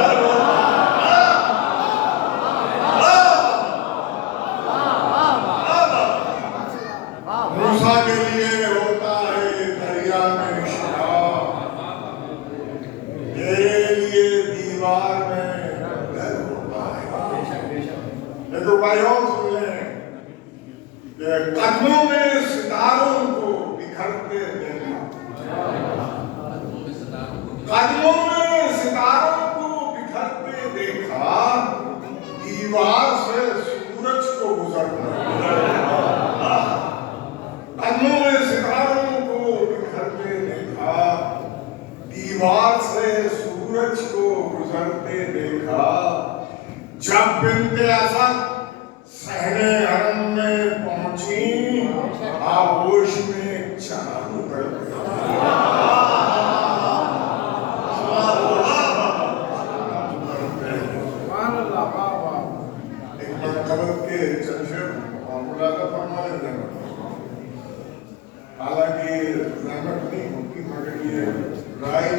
موسیٰ کے لیے ہوتا ہے دریا میں شگاف تیرے لیے دیوار میں ڈر ہوتا ہے ایک روایت اور سن لیں کہ قدموں میں ستاروں کو بکھرتے دیکھا قدموں میں ستاروں کو بکھرتے دیکھا دیوار سے سورج کو گزرتا قدموں میں ستاروں کو بکھرتے دیکھا دیوار سے سورج کو گزرتے دیکھا جب بنت اسد صحن حرم میں پہنچی آغوش میں چاند اتر ایک منقبت کے چنشر ملاحظہ فرمائے رحمت حالانکہ رحمت نہیں ہوتی مگر یہ رائے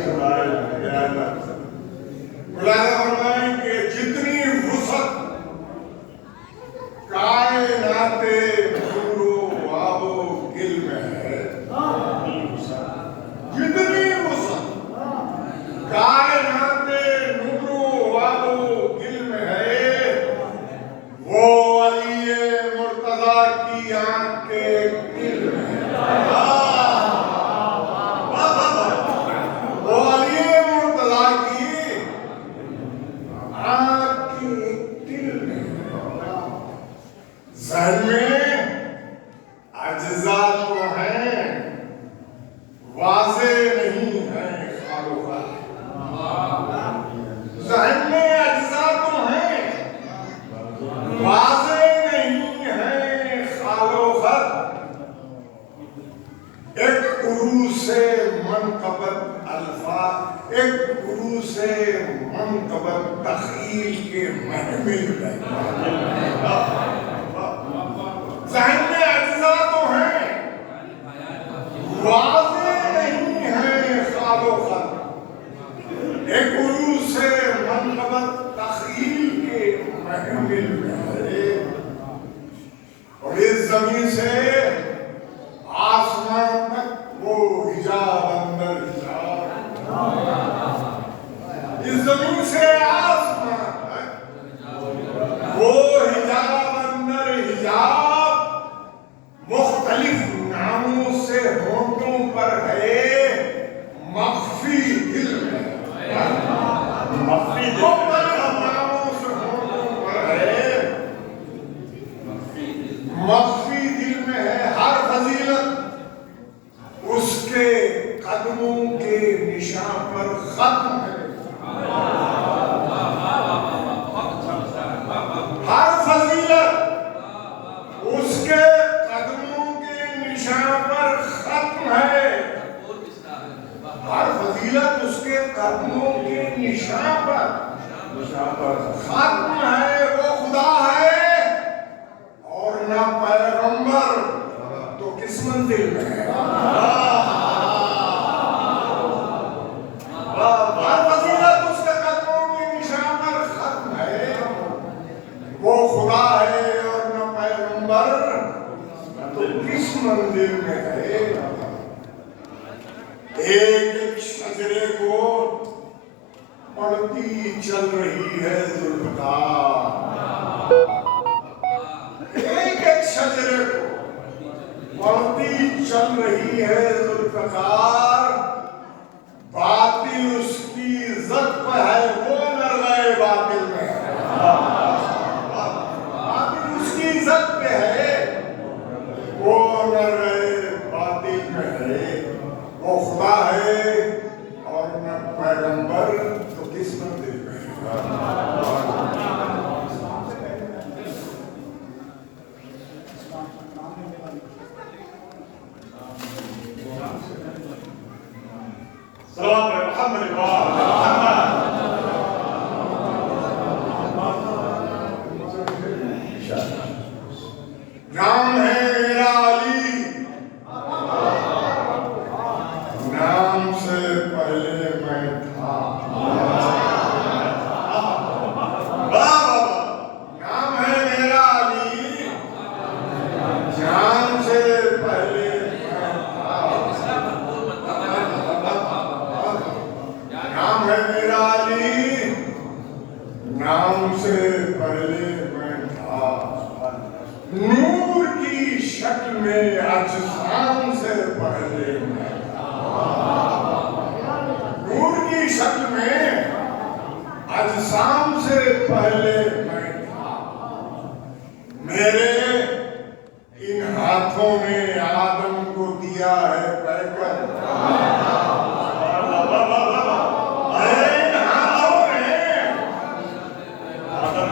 ملاحظہ فرمائیں کہ جتنی وسعت کائنات نور و آب و گل میں ہے आँख के दिल में वो अली मुर्तजा की आँख के दिल में ज़हन में अज्जा तो हैं वाज़े नहीं है खालोखा ज़हन में अज्जा तो हैं वाज़े नहीं है खालोखा एक उरूसे मनक़बत अल्फाज़ एक उरूसे मनक़बत तख़ील के महमिल में ज़हन में अज्जा तो हैं वाज़े नहीं है खालोखत एक उरूसे मनक़बत तख़ील के महमिल में है और इस ज़मीन से आसमान तक वो हिजाब अंदर हिजाब इस ज़मीन से आसमान तक वो हिजाब अंदर हिजाब मुख्तलिफ नामों से होठों पर है मख्फी दिल में मुख्तलिफ नामों से होठों पर है मख्फी दिल में है हर फजीलत उसके कदमों के निशान पर खत्म है हर फजीलत उसके कदमों के निशान पर खत्म है हर फजीलत उसके कदमों के निशान पर खत्म है वो खुदा है और न पैगंबर तो किस मंजिल में है हर फजीलत उसके कदमों के निशान पर खत्म है वो खुदा है और न पैगंबर तो किस मंदिर में है एक शजरे को पढ़ती चल रही है जुल्फ़कार एक शजरे को पढ़ती चल रही है जुल्फ़कार बातिल उसकी इज्जत पर है वो न गए बातिल में बातिल उसकी इज्जत पे है वो न रहे बातिल में है वो खुदा है और न पैगंबर तो किस मंदिर में सलाम मोहम्मद नाम है मेरा अली नाम से पहले मैं था नाम है मेरा अली जान से पहले मैं था नाम है मेरा अली नाम से पहले मैं था नूर की शक्ल में अजसाम से पहले मैं नूर की शक्ल में अजसाम से पहले मैं था मेरे इन हाथों ने आदम को दिया है पैकर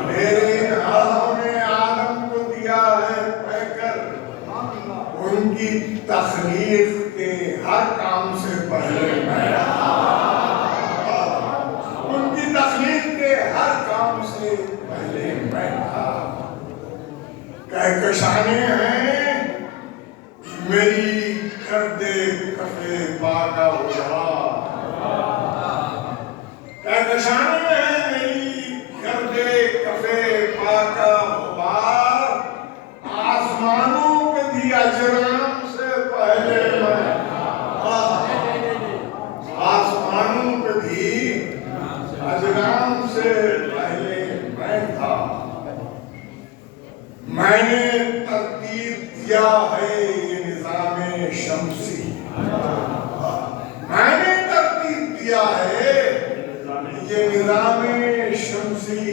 मेरे इन हाथों ने आदम को दिया है पैकर उनकी तखलीक के हर काम से पहले मैं उनकी तखलीक के हर काम से पहले मैं था कहकशाने हैं मेरी गर्दे कफे पाका हुआ कहकशाने हैं मेरी गर्दे कफे पाका हुआ आसमानों पे भी अजराम से पहले मैं आसमानों पे भी अजराम से पहले मैं था मैंने तरतीब दिया है ये निजाम शमसी, मैंने तरतीब दिया है ये निजाम शमसी।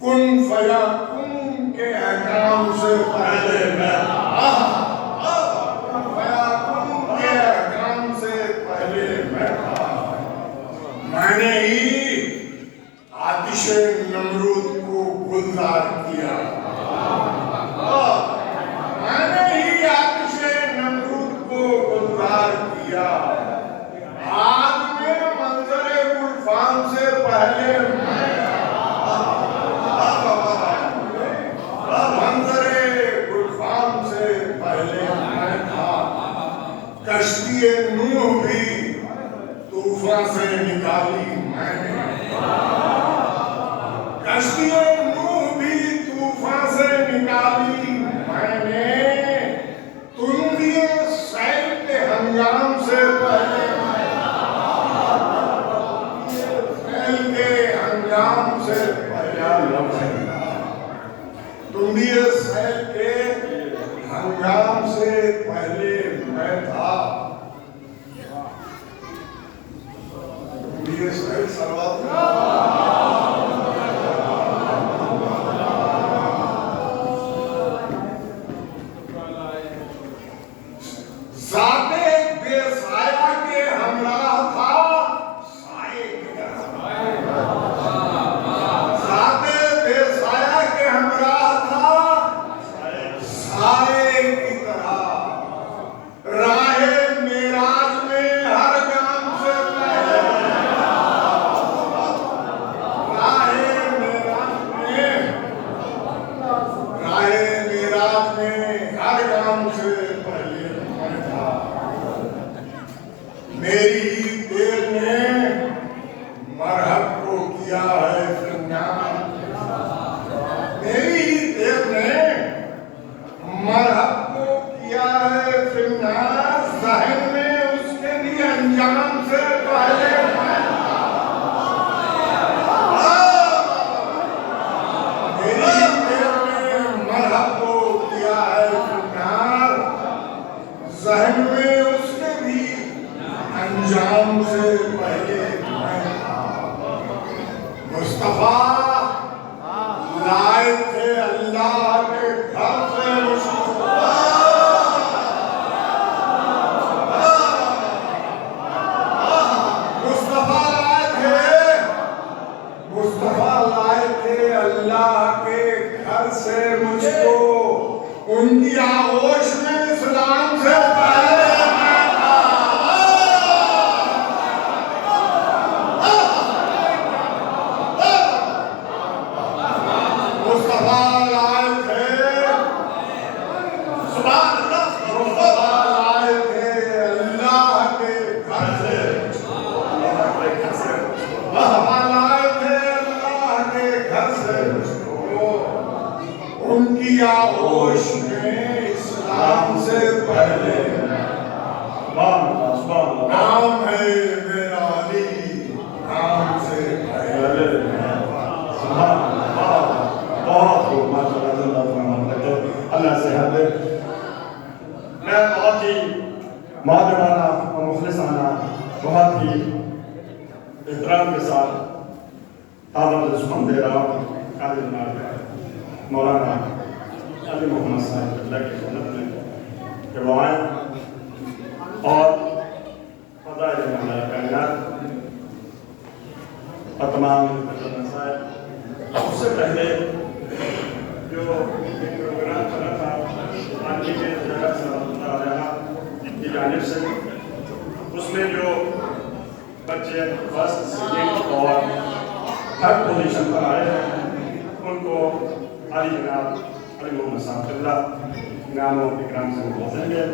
कुन फयाकुन के अहकाम से पहले मैं फयाकुन के अहकाम से पहले मैं था। मैंने ही आतिश नमरूद को गुलजार किया, मैंने ही आतिश नमरूद को गुलजार किया। आज में मंजरे गुलफाम से पहले मंजरे गुलफाम से पहले मैं था। कश्ती नूह भी तूफान से निकाली मैंने, कश्ती नूह भी तूफान से निकाली मैंने। तुम दिए सैल के हंगाम से पहले, सैल के हंगाम से पहले, तुम दिए सैल के हंगाम से पहले मैं था। तुम दिए सैल सलवात ज़ाते बेसाया के हमरा था साए की तरह, ज़ाते बेसाया के हमरा था साए की तरह। राहे मेराज में हर काम से पहले, राहे मेराज में हर काम से पहले मैं था। मेरी देर ने मरहब को किया है फिरनाम, मेरी देर ने मरहब को किया है फिरनाम। ज़हन में उसके भी अंजाम से पहले मैं था। मेरी देर ने मरहब को किया है फिरनाम, ज़हन में उसके भी अंजाम से पहले मैं था। मुस्तफा लाए थे अल्लाह के घर से मुस्तफा लाए थे अल्लाह के घर से मुझको। उनकी आगोश में इस्लाम से पहले मैं था। मुस्तफा लाए थे, मुस्तफा लाए थे अल्लाह के घर से, मुस्तफा लाए थे अल्लाह के घर से मुझको। उनकी आगोश में इस्लाम से पहले नाम है मेरा अली, नाम से पहले बहुत खूब माशाअल्लाह, अल्लाह से हद। मैं बहुत ही मुअद्दबाना और मुखलिसाना, बहुत ही एहतराम के साथ ताज़ा दुश्मन दे रहा हूँ कादिर जनाब मौलाना अली मोहम्मद साहब अल्लाह की सुन्नत में कि वो आए और फज़ाइल कायनात और तमाम मसाइल। उससे पहले जो एक प्रोग्राम चला था आदमी के की जानिब से, उसमें जो बच्चे फर्स्ट सेकेंड और थर्ड पोजीशन पर आए हैं उनको अली जनाब अली मोहम्मद साहब नामों इकराम से नवाजेंगे।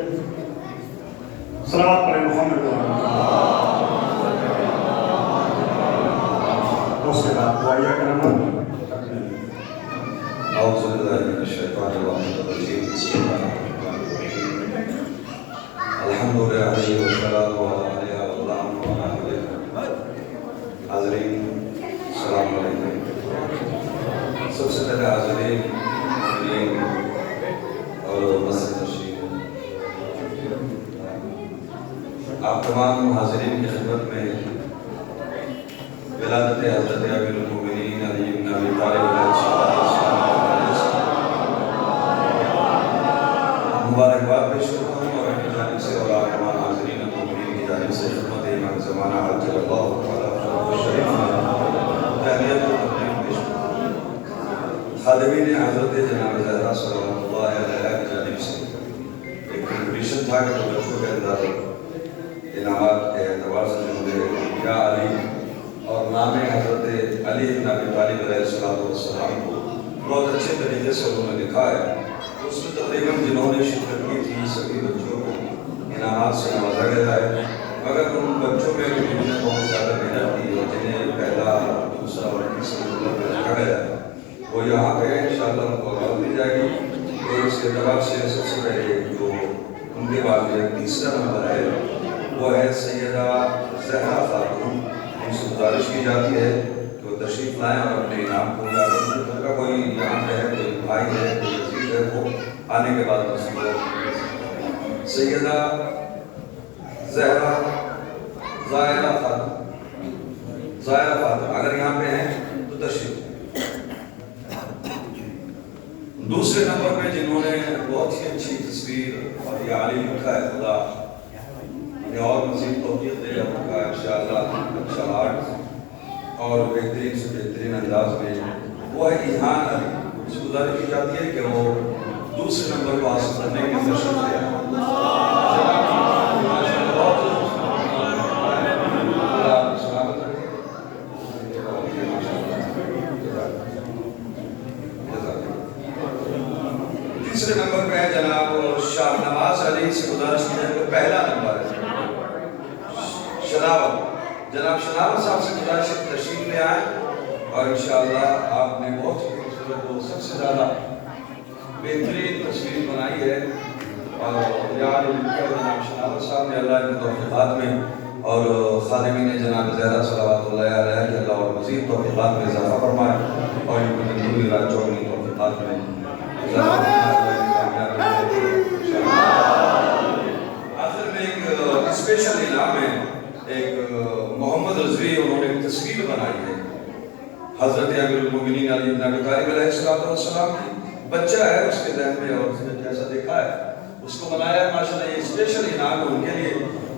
सलावत पढ़ें मोहम्मद। उसके बाद दुआया करना। सबसे पहले हाज़रीन और मस्जिद तशरीफ آپ تمام حاضرین کی خدمت میں ولادت حضرت امیر المومنین علی بن ابی طالب علیہ السلام مبارکباد پیش کرتا ہوں اور ان کی جانب سے اور آپ تمام حاضرین المومنین کی جانب سے خدمت امام زمانہ عجل اللہ تعالیٰ شریف میں تحلیت و تقدیم پیش کرتا ہوں۔ خادمین حضرت جناب زہرا صلی اللہ علیہ کی جانب سے ایک کمپٹیشن تھا کہ بچوں کے اندر انعامات کے اعتبار سے جنہوں یا علی اور نام حضرت علی بن ابی طالب علیہ السلام کو بہت اچھے طریقے سے انہوں نے لکھا ہے۔ اس میں تقریباً جنہوں نے شرکت کی تھی سبھی بچوں کو انعامات سے نوازا گیا ہے، مگر ان بچوں میں جنہوں نے بہت زیادہ محنت کی اور جنہیں پہلا دوسرا اور تیسرا نمبر پہ رکھا گیا وہ یہاں پہ انشاءاللہ ان کو عوض دی جائے گی۔ تو اس کے اعتبار سے سب سے پہلے جو ان کے بعد میں تیسرا نمبر ہے وہ ہے سیدہ زہرا خاتون۔ ان سے گزارش کی جاتی ہے کہ وہ تشریف لائیں اور اپنے انعام کو ادا کریں۔ گھر کا کوئی یہاں پہ ہے، کوئی بھائی ہے، کوئی عزیز ہے، وہ آنے کے بعد نصیب ہو۔ سیدہ زہرا زائرہ خاتون اگر یہاں پہ ہیں تو تشریف۔ دوسرے نمبر پہ جنہوں نے بہت ہی اچھی تصویر اور یہ عالی لکھا ہے، خدا انہیں اور مزید توفیق دے ان کا انشاءاللہ اچھا آرٹ اور بہترین سے بہترین انداز میں، وہ ہے ایہان علی۔ اس سے گزارش کی جاتی ہے کہ وہ دوسرے نمبر کو حاصل کرنے کی تشریف لے آئے۔ تیسرے نمبر پہ ہے جناب شاہ نواز علی، سے گزارش کی جائے کہ پہلا نمبر ہے شناوت۔ جناب شناوت صاحب سے گزارش تشریف لے آئیں اور انشاءاللہ آپ نے بہت ہی خوبصورت اور سب سے زیادہ بہترین تصویر بنائی ہے اور یاد جناب شناوت صاحب نے اللہ کی توفیقات میں اور خادمین جناب زہرا صلوات اللہ علیہ کہ اللہ اور مزید توفیقات میں اضافہ فرمائے اور ان کو زندگی رات چوگنی توفیقات میں اضافہ فرمائے۔ آخر میں ایک اسپیشل انعام ہے، ایک محمد رضوی انہوں نے ایک تصویر بنائی ہے حضرت امیر المومنین علی بن ابی طالب علیہ السلام کی، بچہ ہے اس کے ذہن میں اور اس نے جیسا دیکھا ہے اس کو بنایا ہے ماشاءاللہ۔ یہ اسپیشل انعام ہے ان کے لیے،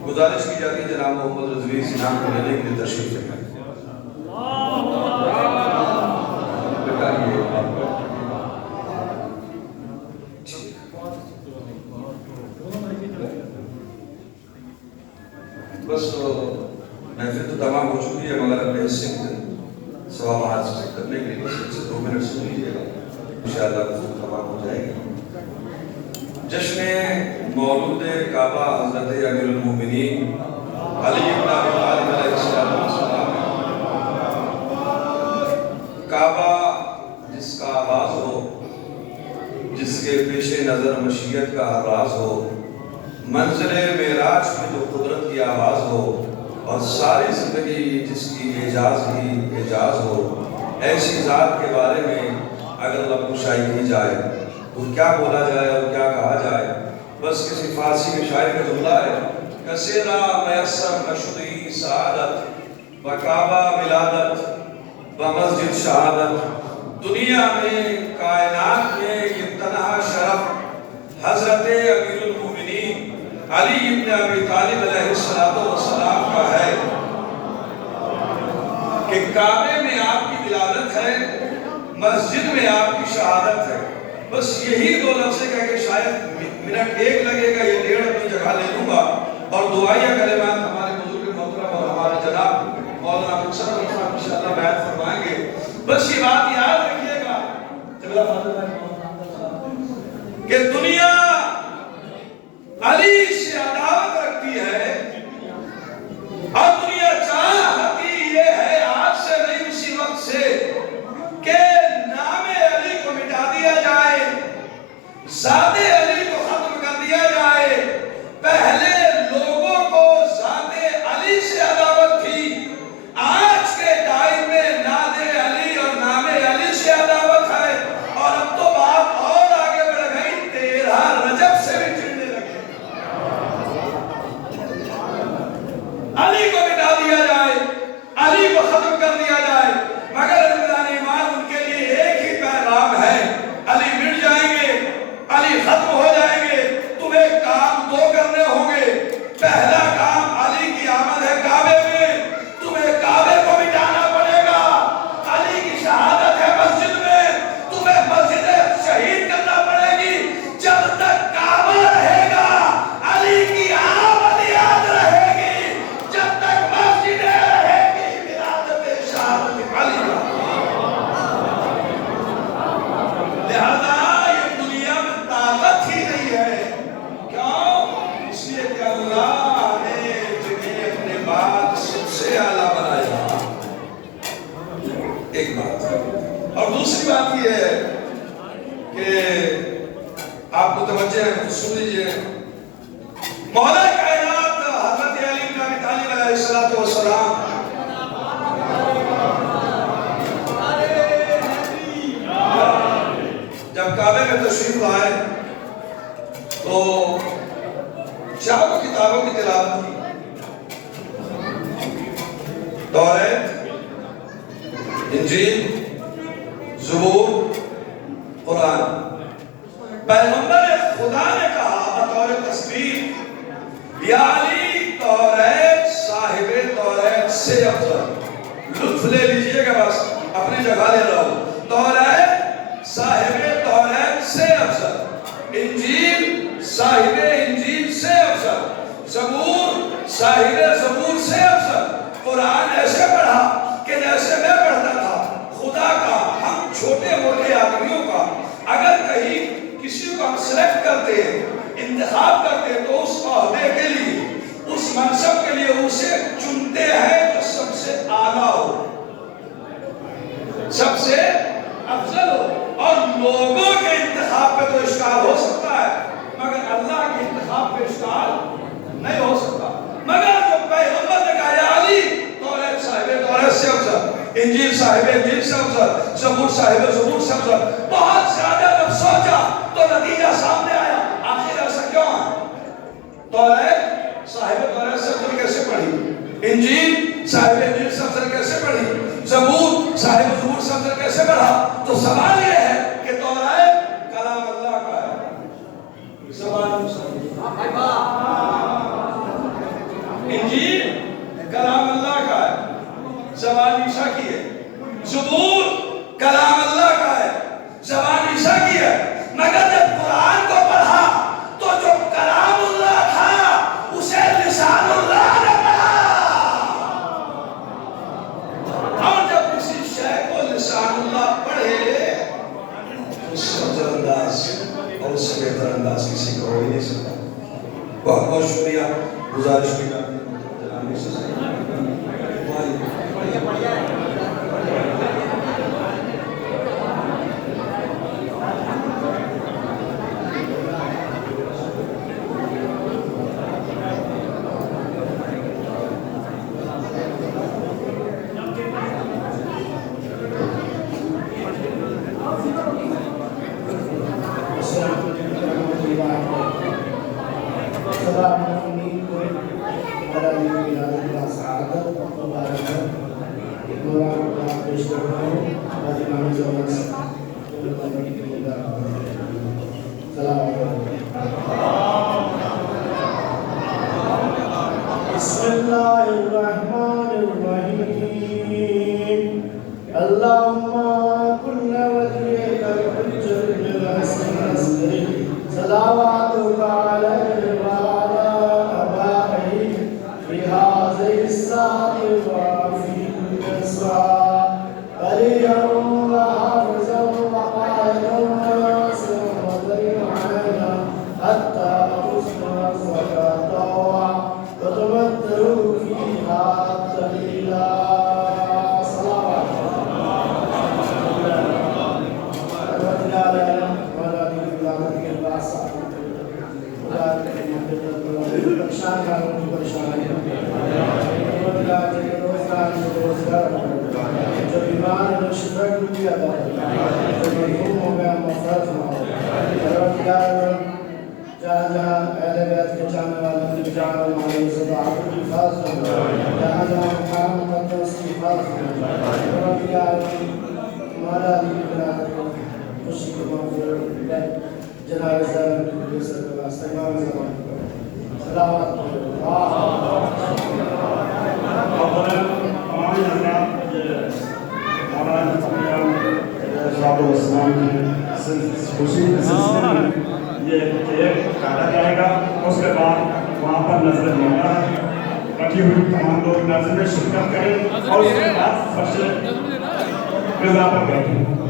گزارش کی جاتی ہے جناب محمد رضوی اس انعام کو لینے کے لیے تشریف لے آئیں۔ بس محفل تو تمام ہو چکی ہے مگر اپنے حصے میں سوال حاصل کرنے کے لیے بس 1 سے 2 منٹ سن لیجیے گا، انشاءاللہ گفتگو تمام ہو جائے گی۔ جشن مولود کعبہ حضرت امیر المومنین علی بن ابی طالب علیہ السلام، کعبہ جس کا آغاز ہو، جس کے پیش نظر مشیت کا آغاز ہو، منزل معراج میں جو قدرت کی آواز ہو اور ساری زندگی جس کی اعجاز ہی اعجاز ہو، ایسی ذات کے بارے میں اگر لب کشائی کی جائے تو کیا بولا جائے اور کیا کہا جائے۔ بس کسی فارسی میں شاعر کا جملہ ہے، کسیرا میسر نشدی سعادت بکعبہ ولادت بمسجد شہادت۔ دنیا میں کائنات میں یہ تنہا شرف حضرت امیر المومنین علی بن ابی طالب علیہ السلام کا ہے کہ کعبے میں آپ کی ولادت ہے، مسجد میں آپ کی شہادت ہے۔ بس یہی 2 لفظ ہے کہ شاید منٹ 1 لگے گا یا 1.5 اپنی جگہ لے لوں گا اور دعائیہ کلمات ہمارے بزرگ محترم اور ہمارے جناب مولانا مقصد صاحب انشاءاللہ بیان فرمائیں گے۔ بس یہ بات یاد رکھیے گا کہ دنیا علی سے عداوت رکھتی ہے اور دنیا چاہتی یہ ہے آج سے نہیں اسی وقت سے کہ نام علی کو مٹا دیا جائے، ذات علی کو ختم کر دیا جائے۔ پہلے لوگوں کو ذات علی سے عداوت تھی، آج کے ٹائم میں ناد علی اور نام علی سے عداوت ہے اور اب تو بات اور آگے بڑھ گئی، 13 رجب سے بھی چڑھنے لگے۔ مولا کائنات حضرت علی بن ابی طالب علیہ الصلوۃ والسلام جب کعبے میں تشریف لائے تو چاروں کتابوں کی تلاوت کی، توریت، انجیل، زبور، قرآن۔ پیغمبر خدا نے کہا بطور تصویر، یا علی توریت صاحب توریت سے افضل۔ لطف لے لیجئے گا، بس اپنی جگہ لے رہا ہوں۔ توریت صاحب توریت سے افضل، انجیل صاحب انجیل سے افضل، زبور صاحب زبور سے افضل۔ قرآن ایسے پڑھا کہ جیسے میں پڑھتا تھا۔ خدا کا ہم چھوٹے موٹے آدمیوں کا اگر کہیں کسی کو ہم سلیکٹ کرتے ہیں، انتخاب کرتے ہیں، تو اس عہدے کے لیے، اس منصب کے لیے اسے چنتے ہیں جو سب سے اعلیٰ ہو، سب سے افضل ہو۔ اور لوگوں کے انتخاب پہ تو اشکال ہو سکتا ہے، مگر اللہ کے انتخاب پہ اشکال نہیں ہو سکتا۔ مگر جو پیغمبر نے کہا یا علی توریت صاحب توریت سے افضل، انجیل صاحب انجیل سے افضل، زبور صاحب زبور سے افضل، بہت زیادہ جب سوچا تو نتیجہ سامنے آیا، آخر ایسا کیوں ہے؟ توریت صاحب توریت سے افضل کیسے پڑھی؟ انجیل صاحب انجیل سے افضل کیسے پڑھی؟ زبور صاحب زبور سے افضل کیسے پڑھا؟ تو سوال یہ ہے کہ توریت کلام اللہ کا ہے، زبان انجیل کلام اللہ کا ہے، زبان عیسیٰ کی ہے۔ زبور کلام اللہ کا ہے، زبان عیسیٰ کی ہے۔ مگر جب قرآن کو پڑھا تو جو کلام اللہ تھا اسے لسان اللہ نے پڑھا، اور جب کسی شے کو لسان اللہ پڑھے اس سے افضل انداز اور اس سے بہتر انداز کسی کو ہو ہی نہیں سکتا۔ بہت بہت شکریہ، گزارش کی جاتی ہے تمام لوگ نظر میں شرکت کریں اور اس کے بعد فرش رضا پر بیٹھیں۔